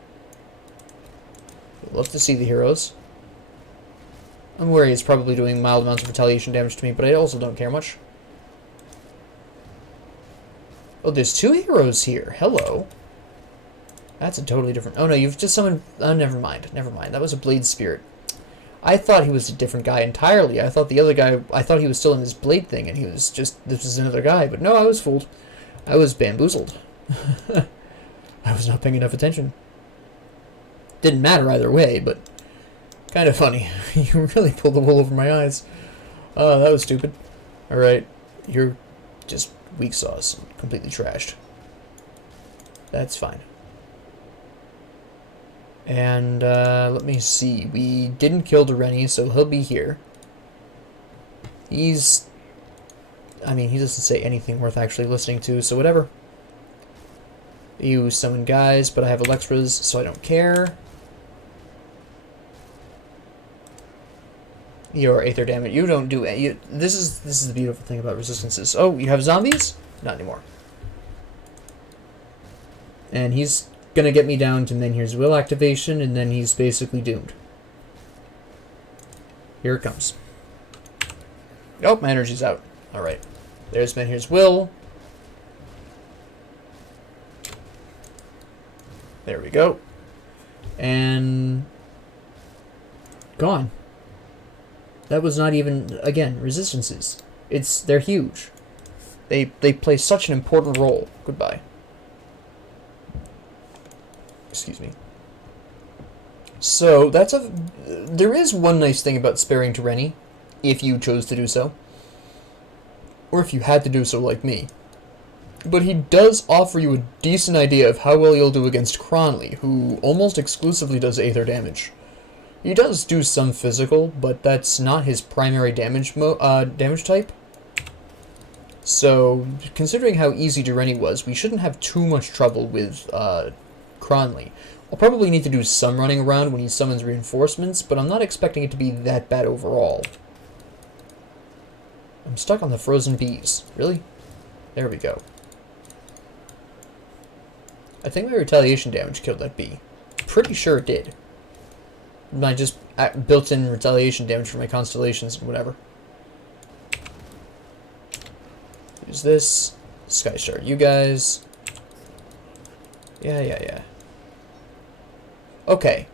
We'd love to see the heroes. I'm worried it's probably doing mild amounts of retaliation damage to me, but I also don't care much. Oh, there's 2 heroes here. Hello. That's a totally different... Oh, no, you've just summoned... Oh, never mind. Never mind. That was a Blade Spirit. I thought he was a different guy entirely. I thought the other guy... I thought he was still in this Blade thing, and he was just... This was another guy. But no, I was fooled. I was bamboozled. I was not paying enough attention. didn't matter either way, but kind of funny. You really pulled the wool over my eyes. That was stupid. Alright, you're just weak sauce, completely trashed. That's fine. And, let me see. We didn't kill Dureni, so he'll be here. He's... I mean, he doesn't say anything worth actually listening to, so whatever. You summon guys, but I have Alexras, so I don't care. Your Aether damage. You don't do it. This is the beautiful thing about resistances. Oh, you have zombies? Not anymore. And he's gonna get me down to Menhir's Will activation, and then he's basically doomed. Here it comes. Oh, my energy's out. Alright. There's Menhir's Will. There we go. And... gone. That was not even, again, resistances. They're huge. They play such an important role. Goodbye. Excuse me. So, there is one nice thing about sparing Dureni, if you chose to do so. Or if you had to do so like me. But he does offer you a decent idea of how well you'll do against Cronley, who almost exclusively does Aether damage. He does do some physical, but that's not his primary damage type. So, considering how easy Dureni was, we shouldn't have too much trouble with Cronley. I'll probably need to do some running around when he summons reinforcements, but I'm not expecting it to be that bad overall. I'm stuck on the frozen bees. Really? There we go. I think my retaliation damage killed that bee. Pretty sure it did. My just built-in retaliation damage for my constellations and whatever. Use this. Sky Shard, you guys. Yeah. Okay.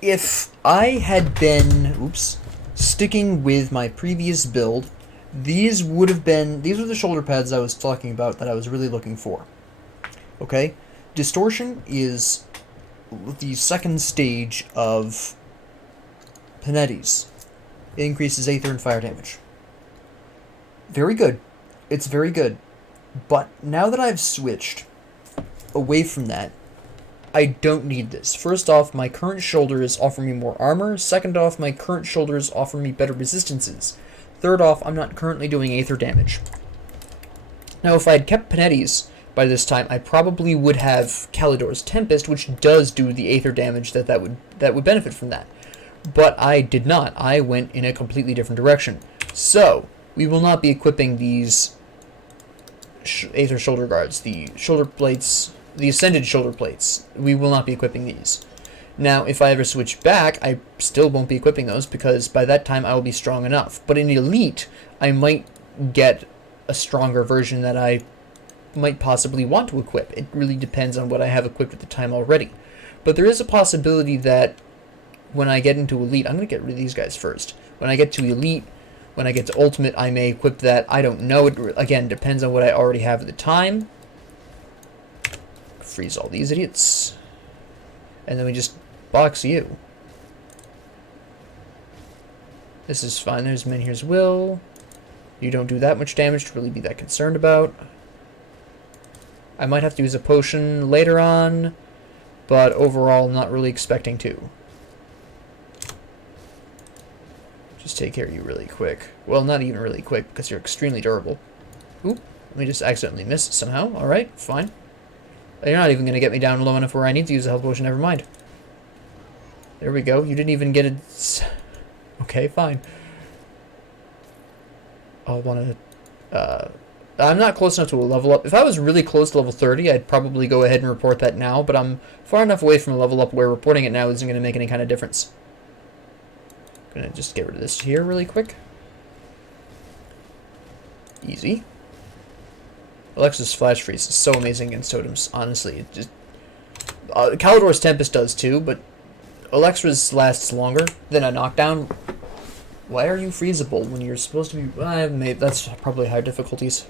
If I had been, sticking with my previous build, these were the shoulder pads I was talking about that I was really looking for. Okay? Distortion is the second stage of Panetti's. It increases Aether and fire damage. Very good. It's very good. But now that I've switched away from that, I don't need this. First off, my current shoulders offer me more armor. Second off, my current shoulders offer me better resistances. Third off, I'm not currently doing Aether damage. Now, if I had kept Panetti's by this time, I probably would have Kalidor's Tempest, which does do the Aether damage that would benefit from that. But I did not. I went in a completely different direction. So, we will not be equipping these Aether shoulder guards, the shoulder plates, the Ascended shoulder plates. We will not be equipping these. Now, if I ever switch back, I still won't be equipping those, because by that time I will be strong enough. But in Elite, I might get a stronger version that I might possibly want to equip. It really depends on what I have equipped at the time already. But there is a possibility that when I get into Elite, I'm going to get rid of these guys first. When I get to Elite, when I get to Ultimate, I may equip that. I don't know. It, again, depends on what I already have at the time. Freeze all these idiots. And then we just box you. This is fine. There's Menhir's Will. You don't do that much damage to really be that concerned about. I might have to use a potion later on, but overall, not really expecting to. Just take care of you really quick. Well, not even really quick, because you're extremely durable. Oop, let me just accidentally miss somehow. Alright, fine. You're not even going to get me down low enough where I need to use a health potion, never mind. There we go, you didn't even get it. Okay, fine. I'll want to... I'm not close enough to a level up. If I was really close to level 30, I'd probably go ahead and report that now, but I'm far enough away from a level up where reporting it now isn't going to make any kind of difference. Gonna just get rid of this here really quick. Easy. Alexa's Flash Freeze is so amazing against totems, honestly. It just... Kalidor's Tempest does too, but Alexa's lasts longer than a knockdown. Why are you freezable when you're supposed to be... maybe that's probably higher difficulties.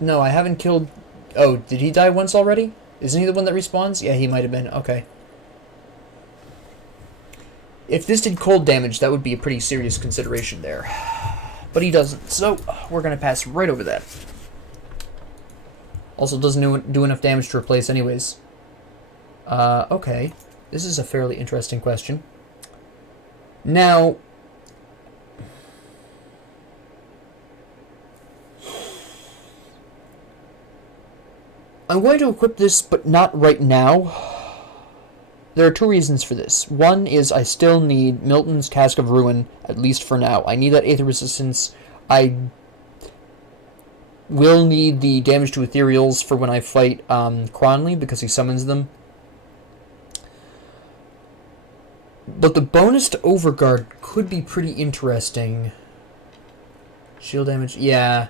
No, I haven't killed... Oh, did he die once already? Isn't he the one that respawns? Yeah, he might have been. Okay. If this did cold damage, that would be a pretty serious consideration there. But he doesn't, so we're going to pass right over that. Also, doesn't do enough damage to replace anyways. Okay. This is a fairly interesting question. Now... I'm going to equip this, but not right now. There are two reasons for this. One is I still need Milton's Cask of Ruin, at least for now. I need that Aether Resistance. I will need the damage to Ethereals for when I fight Cronley, because he summons them. But the bonus to Overguard could be pretty interesting. Shield damage, yeah.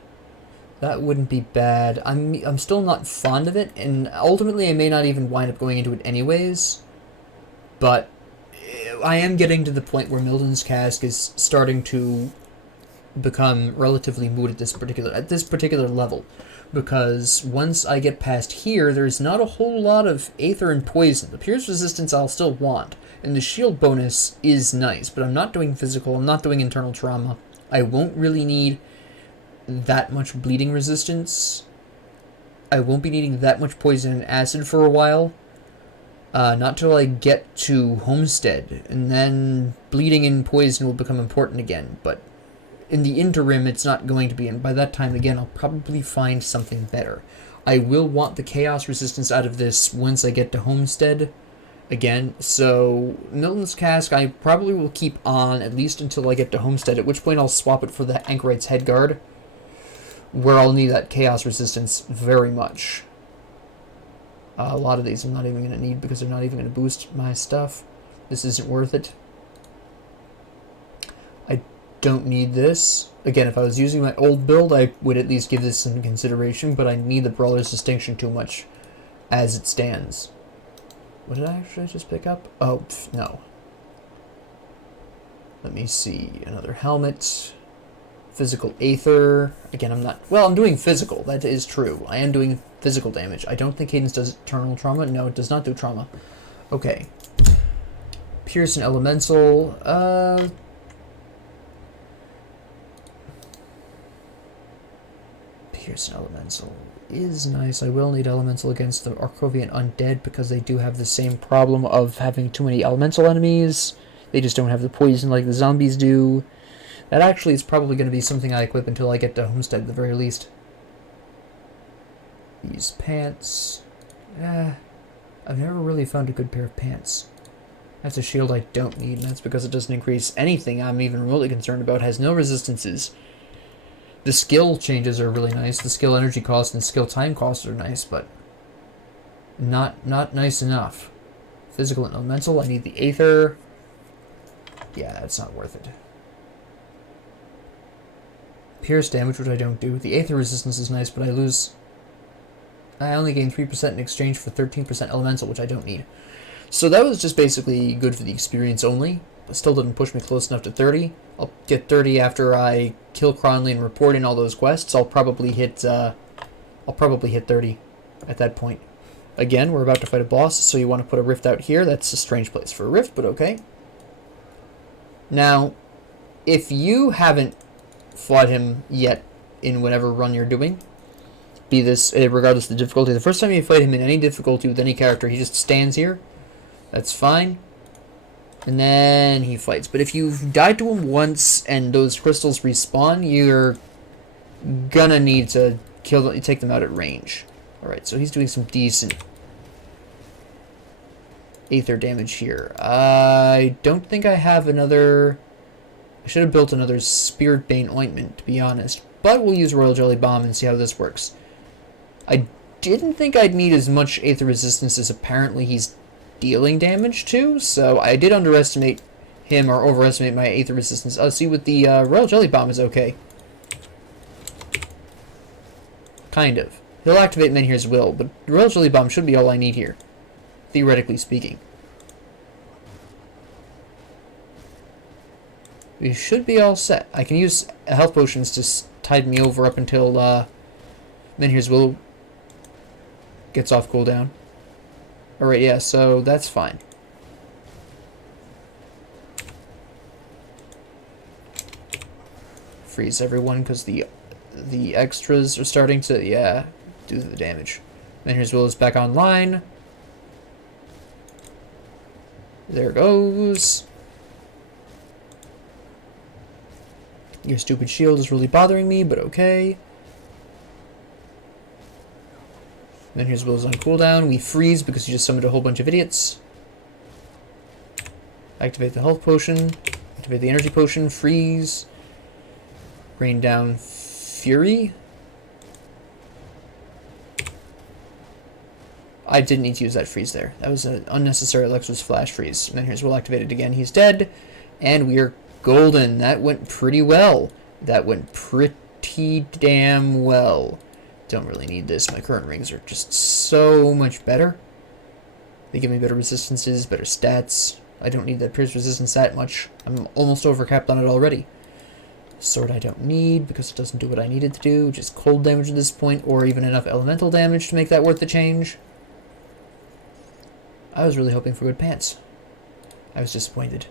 That wouldn't be bad. I'm still not fond of it, and ultimately I may not even wind up going into it anyways. But I am getting to the point where Milton's Cask is starting to become relatively moot at this particular level. Because once I get past here, there's not a whole lot of Aether and Poison. The Pierce Resistance I'll still want, and the shield bonus is nice, but I'm not doing physical, I'm not doing internal trauma. I won't really need that much bleeding resistance. I won't be needing that much poison and acid for a while. Not till I get to Homestead, and then bleeding and poison will become important again, but in the interim it's not going to be, and by that time again I'll probably find something better. I will want the chaos resistance out of this once I get to Homestead again, so Milton's Cask I probably will keep on at least until I get to Homestead, at which point I'll swap it for the Anchorite's Headguard, where I'll need that chaos resistance very much. A lot of these I'm not even going to need because they're not even going to boost my stuff. This isn't worth it. I don't need this. Again, if I was using my old build, I would at least give this some consideration, but I need the Brawler's Distinction too much as it stands. What did I actually just pick up? Oh, no. Let me see. Another helmet. Physical Aether. Again, I'm doing physical. That is true. I am doing physical damage. I don't think Cadence does eternal trauma. No, it does not do trauma. Okay. Pierce and Elemental. Pierce and Elemental is nice. I will need Elemental against the Arkovia and Undead because they do have the same problem of having too many Elemental enemies. They just don't have the poison like the zombies do. That actually is probably going to be something I equip until I get to Homestead at the very least. These pants. I've never really found a good pair of pants. That's a shield I don't need, and that's because it doesn't increase anything I'm even remotely concerned about. It has no resistances. The skill changes are really nice. The skill energy cost and skill time costs are nice, but not nice enough. Physical and elemental, I need the Aether. Yeah, that's not worth it. Pierce damage, which I don't do. The Aether resistance is nice, but I only gain 3% in exchange for 13% elemental, which I don't need. So that was just basically good for the experience only. It still didn't push me close enough to 30. I'll get 30 after I kill Cronley and report in all those quests. I'll probably hit 30 at that point. Again, we're about to fight a boss, so you want to put a rift out here. That's a strange place for a rift, but okay. Now, if you haven't fought him yet in whatever run you're doing, be this regardless of the difficulty, the first time you fight him in any difficulty with any character, he just stands here. That's fine. And then he fights. But if you've died to him once and those crystals respawn, you're gonna need to take them out at range. Alright, so he's doing some decent Aether damage here. I don't think I have another... I should have built another Spirit Bane ointment, to be honest. But we'll use Royal Jelly Bomb and see how this works. I didn't think I'd need as much Aether resistance as apparently he's dealing damage to, so I did underestimate him or overestimate my Aether resistance. Oh, see, with the Royal Jelly Bomb is okay. Kind of. He'll activate Menhir's Will, but Royal Jelly Bomb should be all I need here, theoretically speaking. We should be all set. I can use health potions to tide me over up until Then here's Willow. Gets off cooldown. Alright, yeah, so that's fine. Freeze everyone because the extras are starting to, yeah, do the damage. Then here's Willow's back online. There goes. Your stupid shield is really bothering me, but okay. Then here's Willow's on cooldown. We freeze because you just summoned a whole bunch of idiots. Activate the health potion. Activate the energy potion. Freeze. Rain down Fury. I didn't need to use that freeze there. That was an unnecessary Alexa's flash freeze. And then here's Will activated again. He's dead. And we are golden. That went pretty well. That went pretty damn well. Don't really need this. My current rings are just so much better. They give me better resistances, better stats. I don't need that pierce resistance that much. I'm almost overcapped on it already. Sword I don't need because it doesn't do what I needed to do, which is cold damage at this point, or even enough elemental damage to make that worth the change. I was really hoping for good pants. I was disappointed.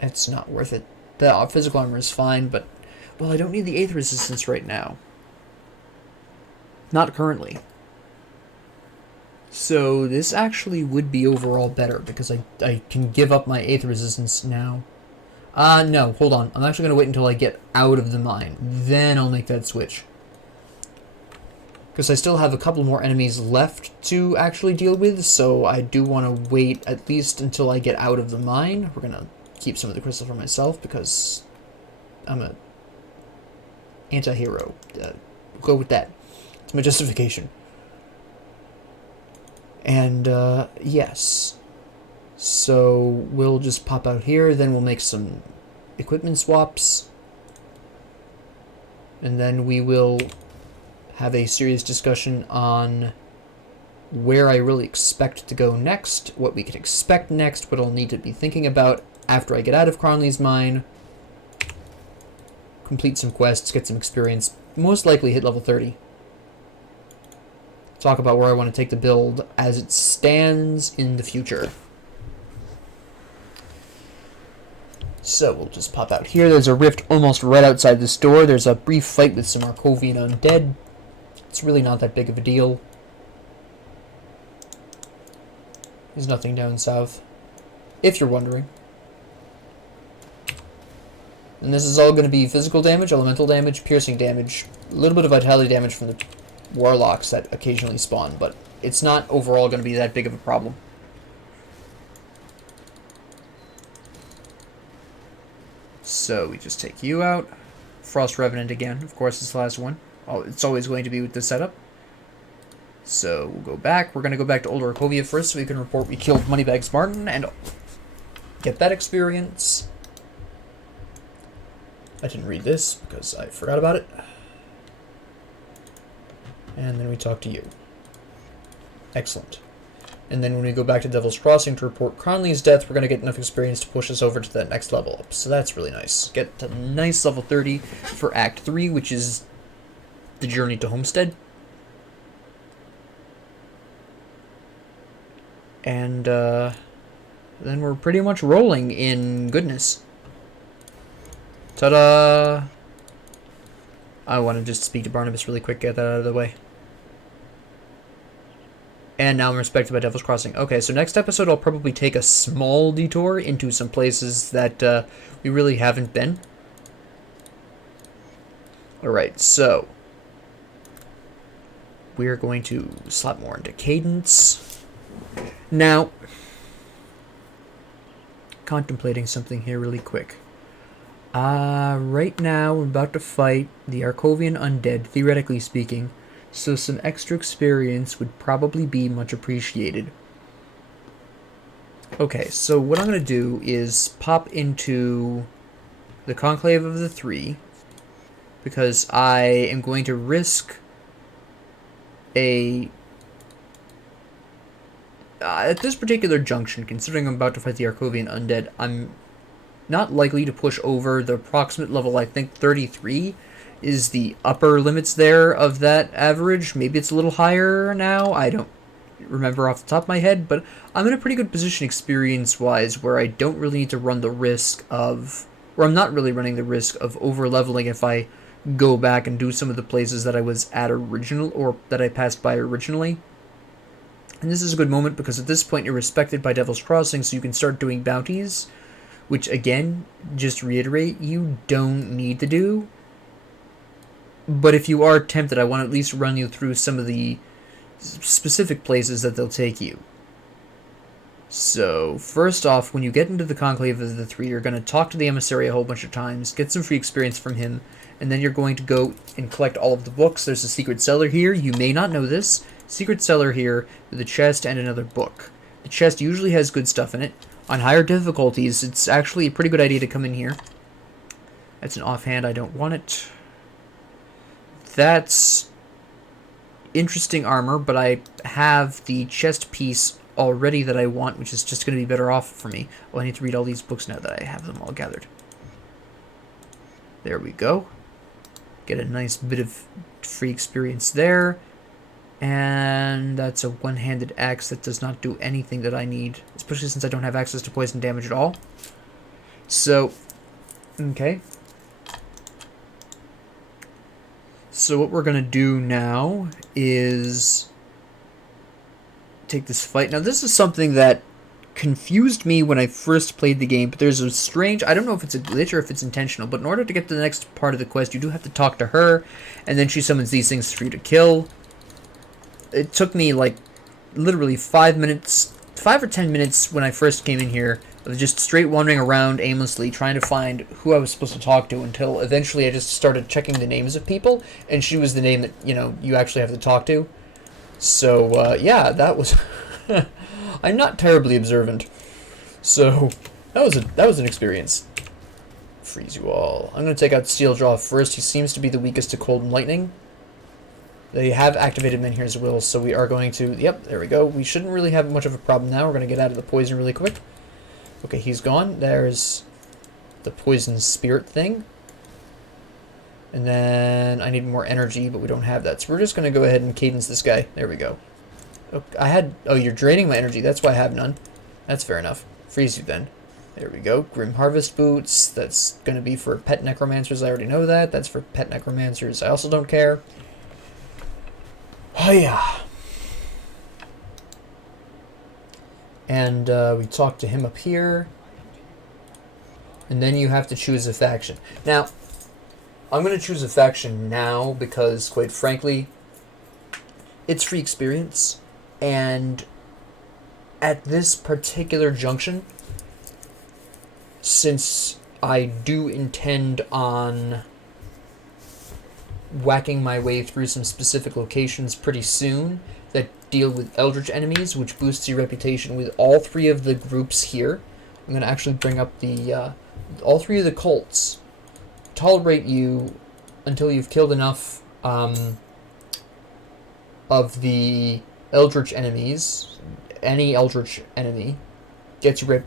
It's not worth it. The physical armor is fine, but, well, I don't need the 8th resistance right now. Not currently. So this actually would be overall better, because I can give up my 8th resistance now. No, hold on. I'm actually going to wait until I get out of the mine. Then I'll make that switch. Because I still have a couple more enemies left to actually deal with, so I do want to wait at least until I get out of the mine. We're going to keep some of the crystal for myself, because I'm a anti-hero. We'll go with that. It's my justification. And, yes. So we'll just pop out here, then we'll make some equipment swaps. And then we will have a serious discussion on where I really expect to go next, what we can expect next, what I'll need to be thinking about after I get out of Cronley's mine. Complete some quests, get some experience, most likely hit level 30. Talk about where I want to take the build as it stands in the future. So we'll just pop out here. There's a rift almost right outside this door. There's a brief fight with some Arkovian undead. It's really not that big of a deal. There's nothing down south, if you're wondering. And this is all going to be physical damage, elemental damage, piercing damage, a little bit of vitality damage from the warlocks that occasionally spawn, but it's not overall going to be that big of a problem. So we just take you out. Frost Revenant again, of course, is the last one. Oh, it's always going to be with the setup. So we'll go back. We're going to go back to Old Arkovia first so we can report we killed Moneybags Martin and get that experience. I didn't read this because I forgot about it. And then we talk to you. Excellent. And then when we go back to Devil's Crossing to report Cronley's death, we're going to get enough experience to push us over to that next level up. So that's really nice. Get to nice level 30 for Act 3, which is the journey to Homestead. And then we're pretty much rolling in goodness. Ta-da! I want to just speak to Barnabas really quick, get that out of the way. And now I'm respected by Devil's Crossing. Okay, so next episode I'll probably take a small detour into some places that we really haven't been. Alright, so we're going to slap more into Cadence. Now, contemplating something here really quick. Right now we're about to fight the Arkovian undead, theoretically speaking, so some extra experience would probably be much appreciated. Okay, so what I'm going to do is pop into the Conclave of the Three, because I am going to risk a... at this particular junction, considering I'm about to fight the Arkovian undead, I'm not likely to push over the approximate level, I think, 33, is the upper limits there of that average. Maybe it's a little higher now. I don't remember off the top of my head, but I'm in a pretty good position experience-wise where I don't really need to run the risk of... or I'm not really running the risk of over-leveling if I go back and do some of the places that I was at original, or that I passed by originally. And this is a good moment because at this point you're respected by Devil's Crossing, so you can start doing bounties, which again, just to reiterate, you don't need to do. But if you are tempted, I want to at least run you through some of the specific places that they'll take you. So, first off, when you get into the Conclave of the Three, you're going to talk to the Emissary a whole bunch of times, get some free experience from him, and then you're going to go and collect all of the books. There's a secret cellar here. You may not know this. Secret cellar here with a chest and another book. The chest usually has good stuff in it. On higher difficulties, it's actually a pretty good idea to come in here. That's an offhand. I don't want it. That's interesting armor, but I have the chest piece already that I want, which is just going to be better off for me. Oh, I need to read all these books now that I have them all gathered. There we go. Get a nice bit of free experience there. And that's a one-handed axe that does not do anything that I need, especially since I don't have access to poison damage at all. So, okay. So what we're going to do now is take this fight. Now this is something that confused me when I first played the game, but there's a strange, I don't know if it's a glitch or if it's intentional, but in order to get to the next part of the quest, you do have to talk to her, and then she summons these things for you to kill. It took me like literally 5 or 10 minutes when I first came in here of just straight wandering around aimlessly trying to find who I was supposed to talk to, until eventually I just started checking the names of people, and she was the name that, you know, you actually have to talk to. So, yeah, that was... I'm not terribly observant. So, that was an experience. Freeze you all. I'm going to take out Steeljaw first. He seems to be the weakest to cold and lightning. They have activated Menhir's Will, so we are going to... Yep, there we go. We shouldn't really have much of a problem now. We're going to get out of the poison really quick. Okay, he's gone. There's the poison spirit thing. And then I need more energy, but we don't have that. So we're just going to go ahead and cadence this guy. There we go. Oh, you're draining my energy. That's why I have none. That's fair enough. Freeze you then. There we go. Grim Harvest Boots. That's going to be for pet necromancers. I already know that. That's for pet necromancers. I also don't care. Oh, yeah. And we talk to him up here. And then you have to choose a faction. Now, I'm going to choose a faction now because, quite frankly, it's free experience. And at this particular junction, since I do intend on whacking my way through some specific locations pretty soon that deal with eldritch enemies, which boosts your reputation with all three of the groups here. I'm going to actually bring up the all three of the cults tolerate you until you've killed enough of the eldritch enemies. Any eldritch enemy gets your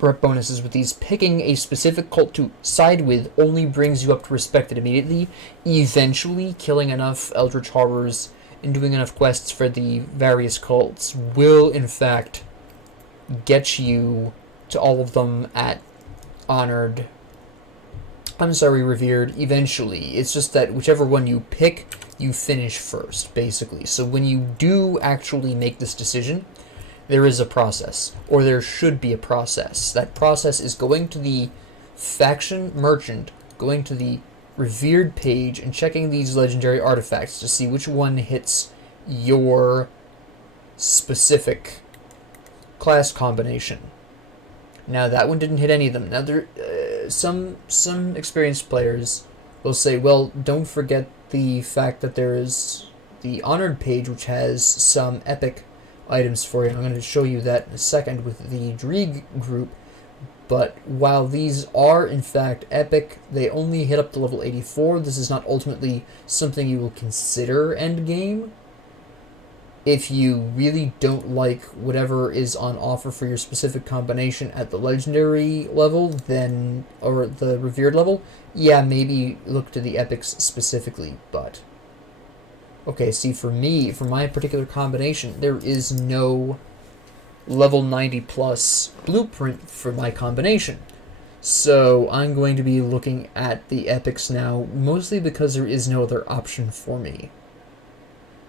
rep bonuses with these. Picking a specific cult to side with only brings you up to respected immediately. Eventually, killing enough eldritch horrors and doing enough quests for the various cults will, in fact, get you to all of them at honored... revered eventually. It's just that whichever one you pick, you finish first, basically. So when you do actually make this decision, there is a process, or there should be a process. That process is going to the faction merchant, going to the revered page, and checking these legendary artifacts to see which one hits your specific class combination. Now, that one didn't hit any of them. Now, there, some experienced players will say, well, don't forget the fact that there is the honored page, which has some epic items for you. I'm going to show you that in a second with the Dreeg group. But while these are, in fact, epic, they only hit up to level 84. This is not ultimately something you will consider endgame. If you really don't like whatever is on offer for your specific combination at the legendary level, then, or the revered level, yeah, maybe look to the epics specifically, but... Okay, see, for me, for my particular combination, there is no level 90 plus blueprint for my combination. So I'm going to be looking at the epics now, mostly because there is no other option for me.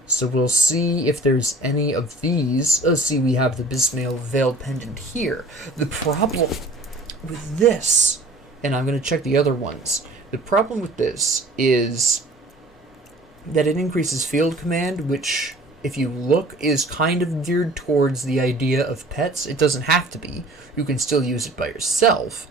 So we'll see if there's any of these. Let's see, we have the Bismail Veiled Pendant here. The problem with this, and I'm going to check the other ones, the problem with this is that it increases field command, which, if you look, is kind of geared towards the idea of pets. It doesn't have to be. You can still use it by yourself.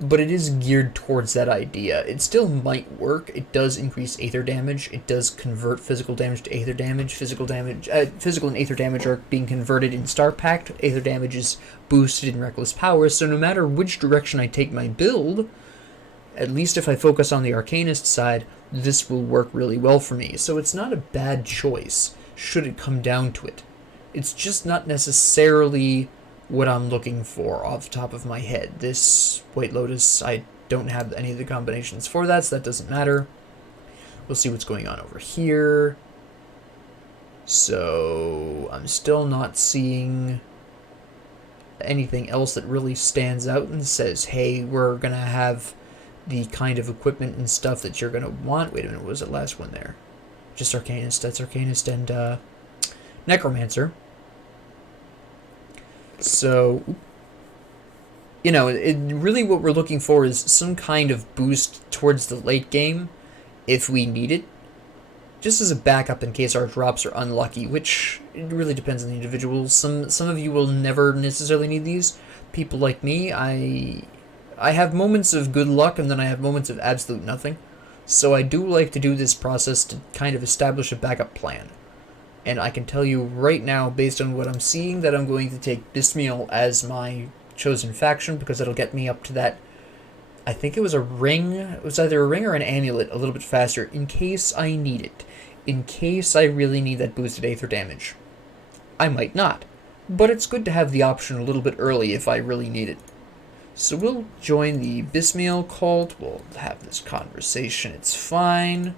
But it is geared towards that idea. It still might work. It does increase aether damage. It does convert physical damage to aether damage. Physical and aether damage are being converted in Star Pact. Aether damage is boosted in Reckless Power. So no matter which direction I take my build, at least if I focus on the Arcanist side, this will work really well for me. So it's not a bad choice, should it come down to it. It's just not necessarily what I'm looking for off the top of my head. This White Lotus, I don't have any of the combinations for that, so that doesn't matter. We'll see what's going on over here. So I'm still not seeing anything else that really stands out and says, hey, we're gonna have the kind of equipment and stuff that you're gonna want. Wait a minute, what was the last one there? Just Arcanist. That's Arcanist and Necromancer. So, you know, really what we're looking for is some kind of boost towards the late game if we need it, just as a backup in case our drops are unlucky, which it really depends on the individual. Some of you will never necessarily need these. People like me, I have moments of good luck and then I have moments of absolute nothing. So I do like to do this process to kind of establish a backup plan. And I can tell you right now, based on what I'm seeing, that I'm going to take Bismail as my chosen faction, because it'll get me up to that, I think it was a ring, it was either a ring or an amulet, a little bit faster, in case I need it. In case I really need that boosted aether damage. I might not, but it's good to have the option a little bit early if I really need it. So we'll join the Bismail cult, we'll have this conversation, it's fine.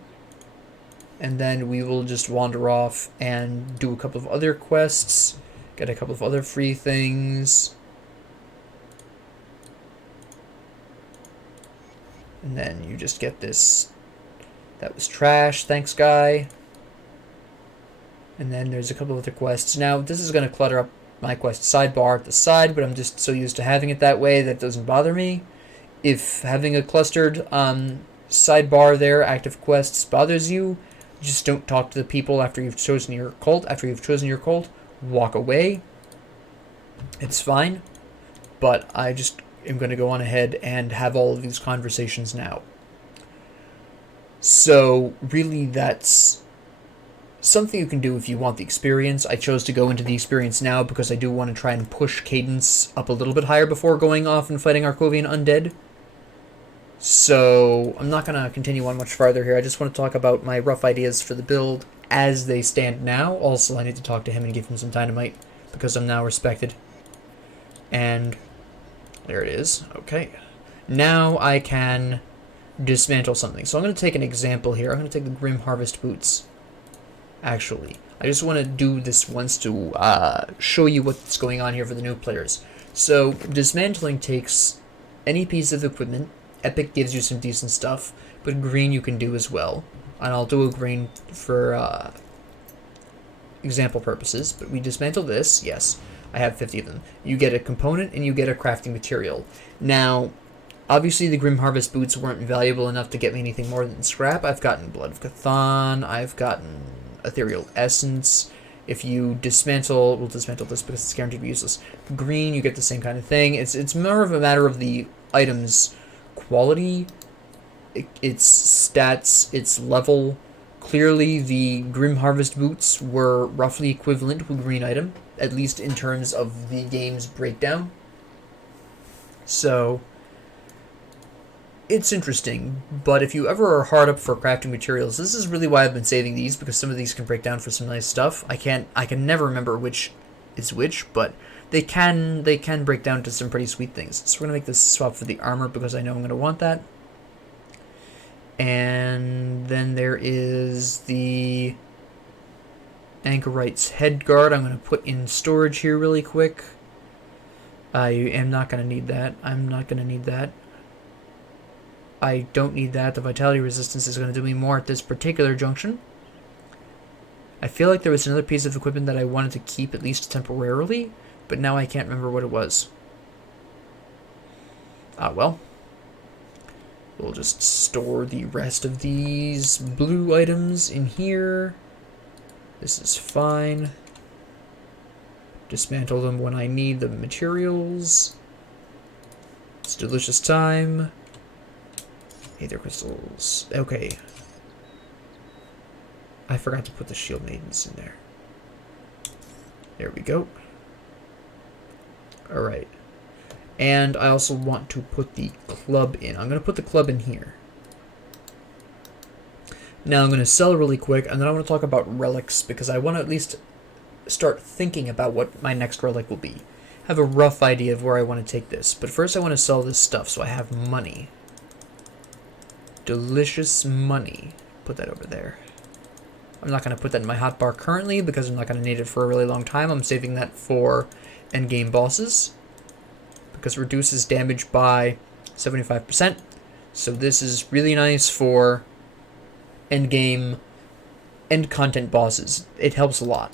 And then we will just wander off and do a couple of other quests, get a couple of other free things. And then you just get this, that was trash, thanks guy. And then there's a couple of other quests. Now this is going to clutter up my quest sidebar at the side, but I'm just so used to having it that way that doesn't bother me. If having a clustered sidebar there, active quests, bothers you, just don't talk to the people after you've chosen your cult. After you've chosen your cult, walk away. It's fine. But I just am going to go on ahead and have all of these conversations now. So, really, that's something you can do if you want the experience. I chose to go into the experience now because I do want to try and push Cadence up a little bit higher before going off and fighting Arkovian Undead. So, I'm not going to continue on much farther here. I just want to talk about my rough ideas for the build as they stand now. Also, I need to talk to him and give him some dynamite because I'm now respected. And there it is. Okay. Now I can dismantle something. So I'm going to take an example here. I'm going to take the Grim Harvest Boots. Actually, I just want to do this once to show you what's going on here for the new players. So, dismantling takes any piece of equipment. Epic gives you some decent stuff, but green you can do as well. And I'll do a green for example purposes, but we dismantle this, yes, I have 50 of them. You get a component and you get a crafting material. Now, obviously the Grim Harvest Boots weren't valuable enough to get me anything more than scrap. I've gotten Blood of Cthon, I've gotten Ethereal Essence. If you dismantle, we'll dismantle this because it's guaranteed to be useless. Green, you get the same kind of thing. It's more of a matter of the item's quality, its stats, its level. Clearly, the Grim Harvest Boots were roughly equivalent to a green item, at least in terms of the game's breakdown. So, it's interesting, but if you ever are hard up for crafting materials, this is really why I've been saving these, because some of these can break down for some nice stuff. I can never remember which is which, but they can break down to some pretty sweet things. So we're gonna make this swap for the armor because I know I'm gonna want that. And then there is the Anchorite's head guard. I'm gonna put in storage here really quick. I am not gonna need that. I'm not gonna need that. I don't need that. The vitality resistance is going to do me more at this particular junction. I feel like there was another piece of equipment that I wanted to keep at least temporarily, but now I can't remember what it was. Ah, well. We'll just store the rest of these blue items in here. This is fine. Dismantle them when I need the materials. It's delicious time. Aether crystals. Okay. I forgot to put the shield maidens in there. There we go. Alright. And I also want to put the club in. I'm going to put the club in here. Now I'm going to sell really quick, and then I want to talk about relics, because I want to at least start thinking about what my next relic will be. I have a rough idea of where I want to take this, but first I want to sell this stuff so I have money. Delicious money. Put that over there. I'm not going to put that in my hotbar currently because I'm not going to need it for a really long time. I'm saving that for endgame bosses because it reduces damage by 75%. So this is really nice for endgame end content bosses. It helps a lot.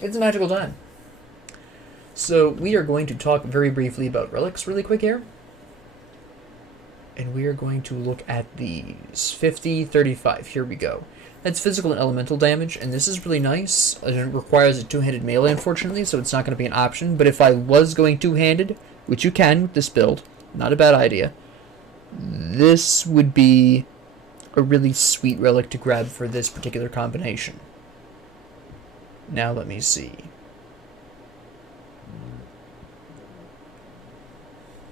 It's a magical time. So we are going to talk very briefly about relics really quick here. And we are going to look at these. 50, 35. Here we go. That's physical and elemental damage, and this is really nice. It requires a two-handed melee, unfortunately, so it's not going to be an option. But if I was going two-handed, which you can with this build, not a bad idea, this would be a really sweet relic to grab for this particular combination. Now let me see.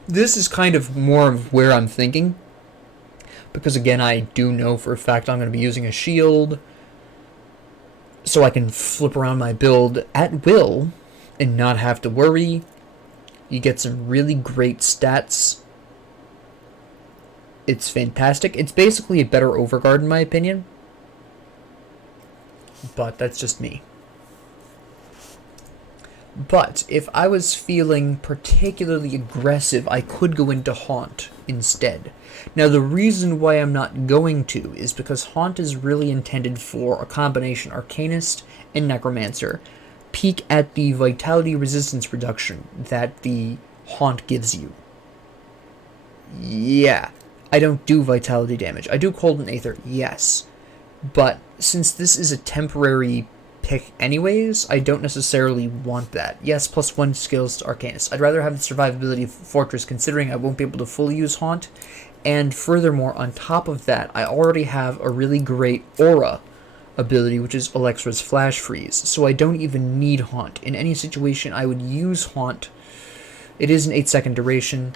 This is kind of more of where I'm thinking, because again, I do know for a fact I'm going to be using a shield, so I can flip around my build at will and not have to worry. You get some really great stats. It's fantastic. It's basically a better overguard in my opinion, but that's just me. But if I was feeling particularly aggressive, I could go into Haunt instead. Now, the reason why I'm not going to is because Haunt is really intended for a combination Arcanist and Necromancer. Peek at the vitality resistance reduction that the Haunt gives you. Yeah, I don't do vitality damage. I do Cold and Aether, yes. But since this is a temporary pick anyways, I don't necessarily want that. Yes, +1 skills to Arcanist. I'd rather have the survivability of Fortress, considering I won't be able to fully use Haunt. And furthermore, on top of that, I already have a really great Aura ability, which is Alexra's Flash Freeze, so I don't even need Haunt. In any situation, I would use Haunt. It is an 8-second duration,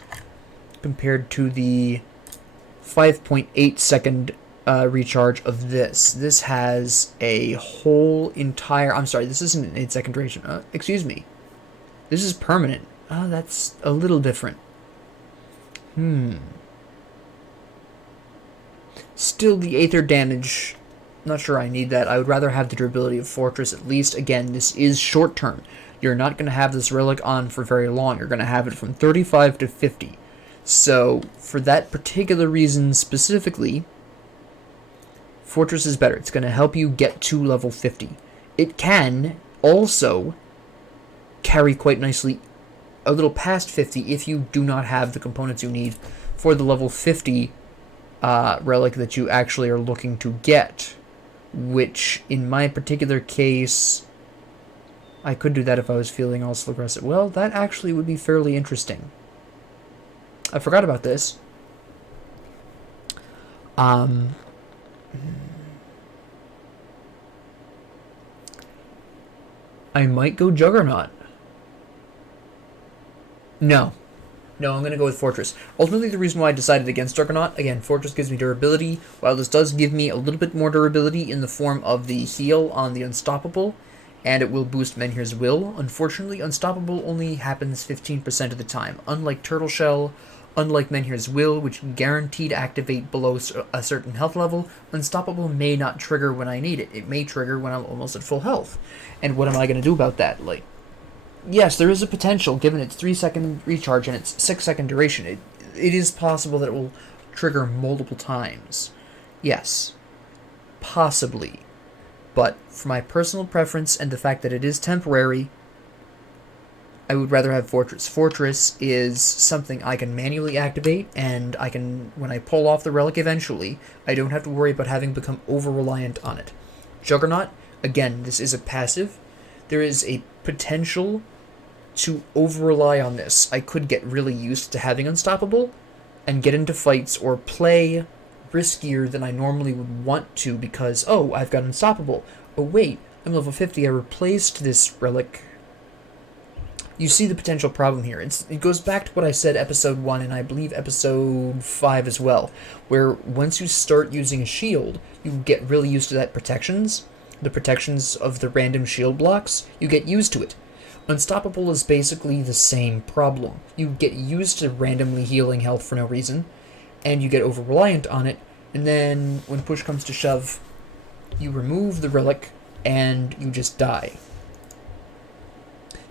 compared to the 5.8 second recharge of this. This has a whole entire... I'm sorry, this isn't an 8-second duration. Excuse me. This is permanent. That's a little different. Still, the Aether damage, not sure I need that. I would rather have the durability of Fortress, at least. Again, this is short term. You're not going to have this relic on for very long. You're going to have it from 35 to 50. So, for that particular reason specifically, Fortress is better. It's going to help you get to level 50. It can also carry quite nicely a little past 50 if you do not have the components you need for the level 50 relic that you actually are looking to get, which in my particular case, I could do that if I was feeling also aggressive. Well, that actually would be fairly interesting. I forgot about this. I might go Juggernaut. No. No, I'm going to go with Fortress. Ultimately, the reason why I decided against Juggernaut, again, Fortress gives me durability. While this does give me a little bit more durability in the form of the heal on the Unstoppable, and it will boost Menhir's Will, unfortunately, Unstoppable only happens 15% of the time. Unlike Turtle Shell, unlike Menhir's Will, which guaranteed activate below a certain health level, Unstoppable may not trigger when I need it. It may trigger when I'm almost at full health. And what am I going to do about that? Like, yes, there is a potential, given its 3-second recharge and its 6-second duration. It is possible that it will trigger multiple times. Yes. Possibly. But for my personal preference and the fact that it is temporary, I would rather have Fortress. Fortress is something I can manually activate, and I can, when I pull off the relic eventually, I don't have to worry about having become over-reliant on it. Juggernaut, again, this is a passive. There is a potential to over-rely on this. I could get really used to having Unstoppable and get into fights or play riskier than I normally would want to because, oh, I've got Unstoppable. Oh, wait, I'm level 50. I replaced this relic. You see the potential problem here. It goes back to what I said episode 1 and I believe episode 5 as well, where once you start using a shield, you get really used to the protections of the random shield blocks. You get used to it. Unstoppable is basically the same problem. You get used to randomly healing health for no reason, and you get over-reliant on it, and then when push comes to shove, you remove the relic, and you just die.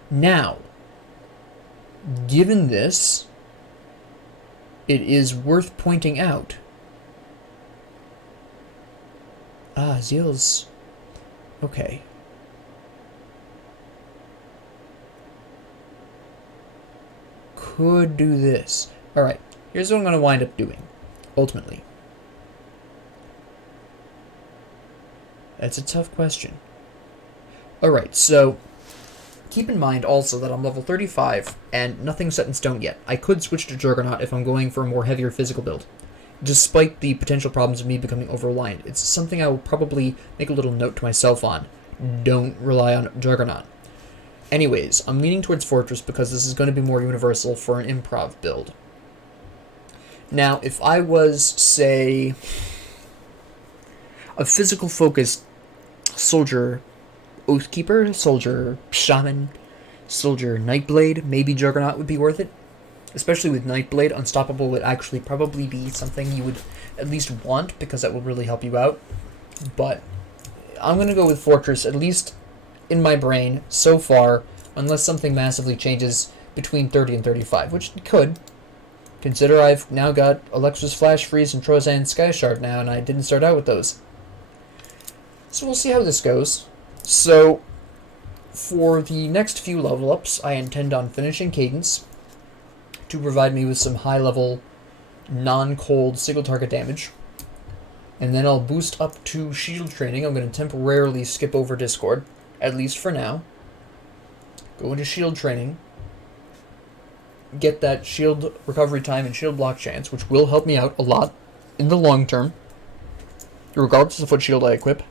Now, given this, it is worth pointing out. Zeal's... Okay. Could do this. Alright, here's what I'm going to wind up doing, ultimately. That's a tough question. Alright, so keep in mind also that I'm level 35 and nothing's set in stone yet. I could switch to Juggernaut if I'm going for a more heavier physical build, despite the potential problems of me becoming over-reliant. It's something I will probably make a little note to myself on. Don't rely on Juggernaut. Anyways, I'm leaning towards Fortress because this is going to be more universal for an improv build. Now, if I was, say, a physical-focused soldier Oathkeeper, soldier Shaman, soldier Nightblade, maybe Juggernaut would be worth it. Especially with Nightblade, Unstoppable would actually probably be something you would at least want because that will really help you out. But I'm going to go with Fortress, at least in my brain, so far, unless something massively changes between 30 and 35, which it could. Consider I've now got Alexa's Flash Freeze and Trozan's Sky Shard now, and I didn't start out with those. So we'll see how this goes. So, for the next few level ups, I intend on finishing Cadence to provide me with some high-level, non-cold single target damage. And then I'll boost up to shield training. I'm going to temporarily skip over Discord, at least for now. Go into shield training. Get that shield recovery time and shield block chance, which will help me out a lot in the long term, regardless of what shield I equip.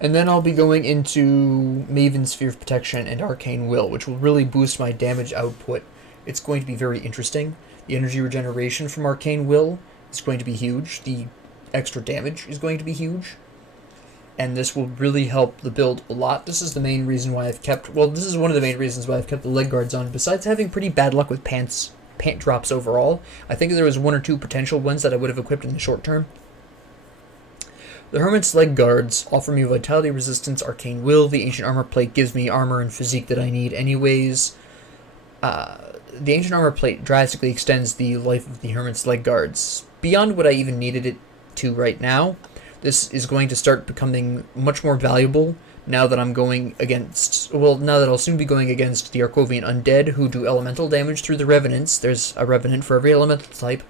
And then I'll be going into Maven's Sphere of Protection and Arcane Will, which will really boost my damage output. It's going to be very interesting. The energy regeneration from Arcane Will is going to be huge. The extra damage is going to be huge. And this will really help the build a lot. This is the main reason why I've kept... Well, this is one of the main reasons why I've kept the leg guards on. Besides having pretty bad luck with pant drops overall, I think there was 1 or 2 potential ones that I would have equipped in the short term. The Hermit's Leg Guards offer me Vitality Resistance, Arcane Will. The Ancient Armor Plate gives me armor and physique that I need anyways. The Ancient Armor Plate drastically extends the life of the Hermit's Leg Guards beyond what I even needed it to right now. This is going to start becoming much more valuable now that I'm going against... Well, now that I'll soon be going against the Arkovian Undead, who do elemental damage through the Revenants. There's a Revenant for every elemental type.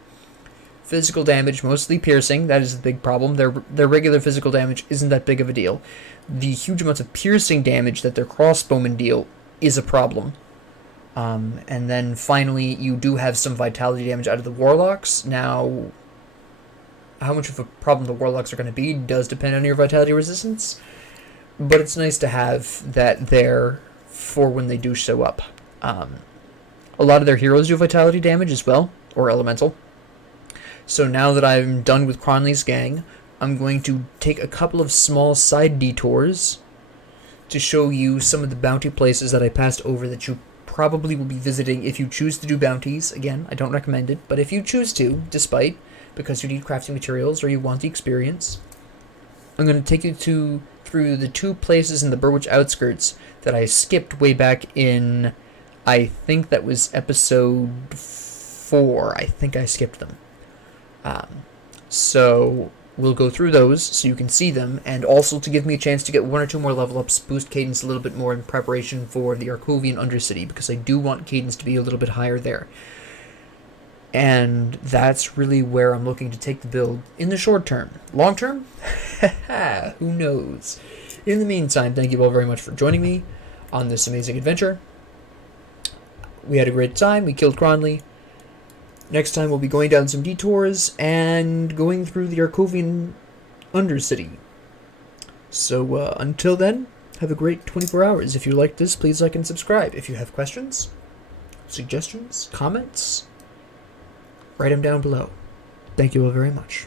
Physical damage, mostly piercing, that is the big problem. Their regular physical damage isn't that big of a deal. The huge amounts of piercing damage that their crossbowmen deal is a problem. And then finally, you do have some vitality damage out of the Warlocks. Now, how much of a problem the Warlocks are going to be does depend on your vitality resistance, but it's nice to have that there for when they do show up. A lot of their heroes do vitality damage as well, or elemental. So now that I'm done with Cronley's gang, I'm going to take a couple of small side detours to show you some of the bounty places that I passed over that you probably will be visiting if you choose to do bounties. Again, I don't recommend it, but if you choose to, because you need crafting materials or you want the experience, I'm going to take you through the 2 places in the Burwich outskirts that I skipped way back in, I think that was episode 4. I think I skipped them. So we'll go through those so you can see them, and also to give me a chance to get 1 or 2 more level ups, boost Cadence a little bit more in preparation for the Arkovian Undercity, because I do want Cadence to be a little bit higher there. And that's really where I'm looking to take the build in the short term. Long term? Who knows? In the meantime, thank you all very much for joining me on this amazing adventure. We had a great time. We killed Cronley. Next time we'll be going down some detours and going through the Arkovian Undercity. So until then, have a great 24 hours. If you liked this, please like and subscribe. If you have questions, suggestions, comments, write them down below. Thank you all very much.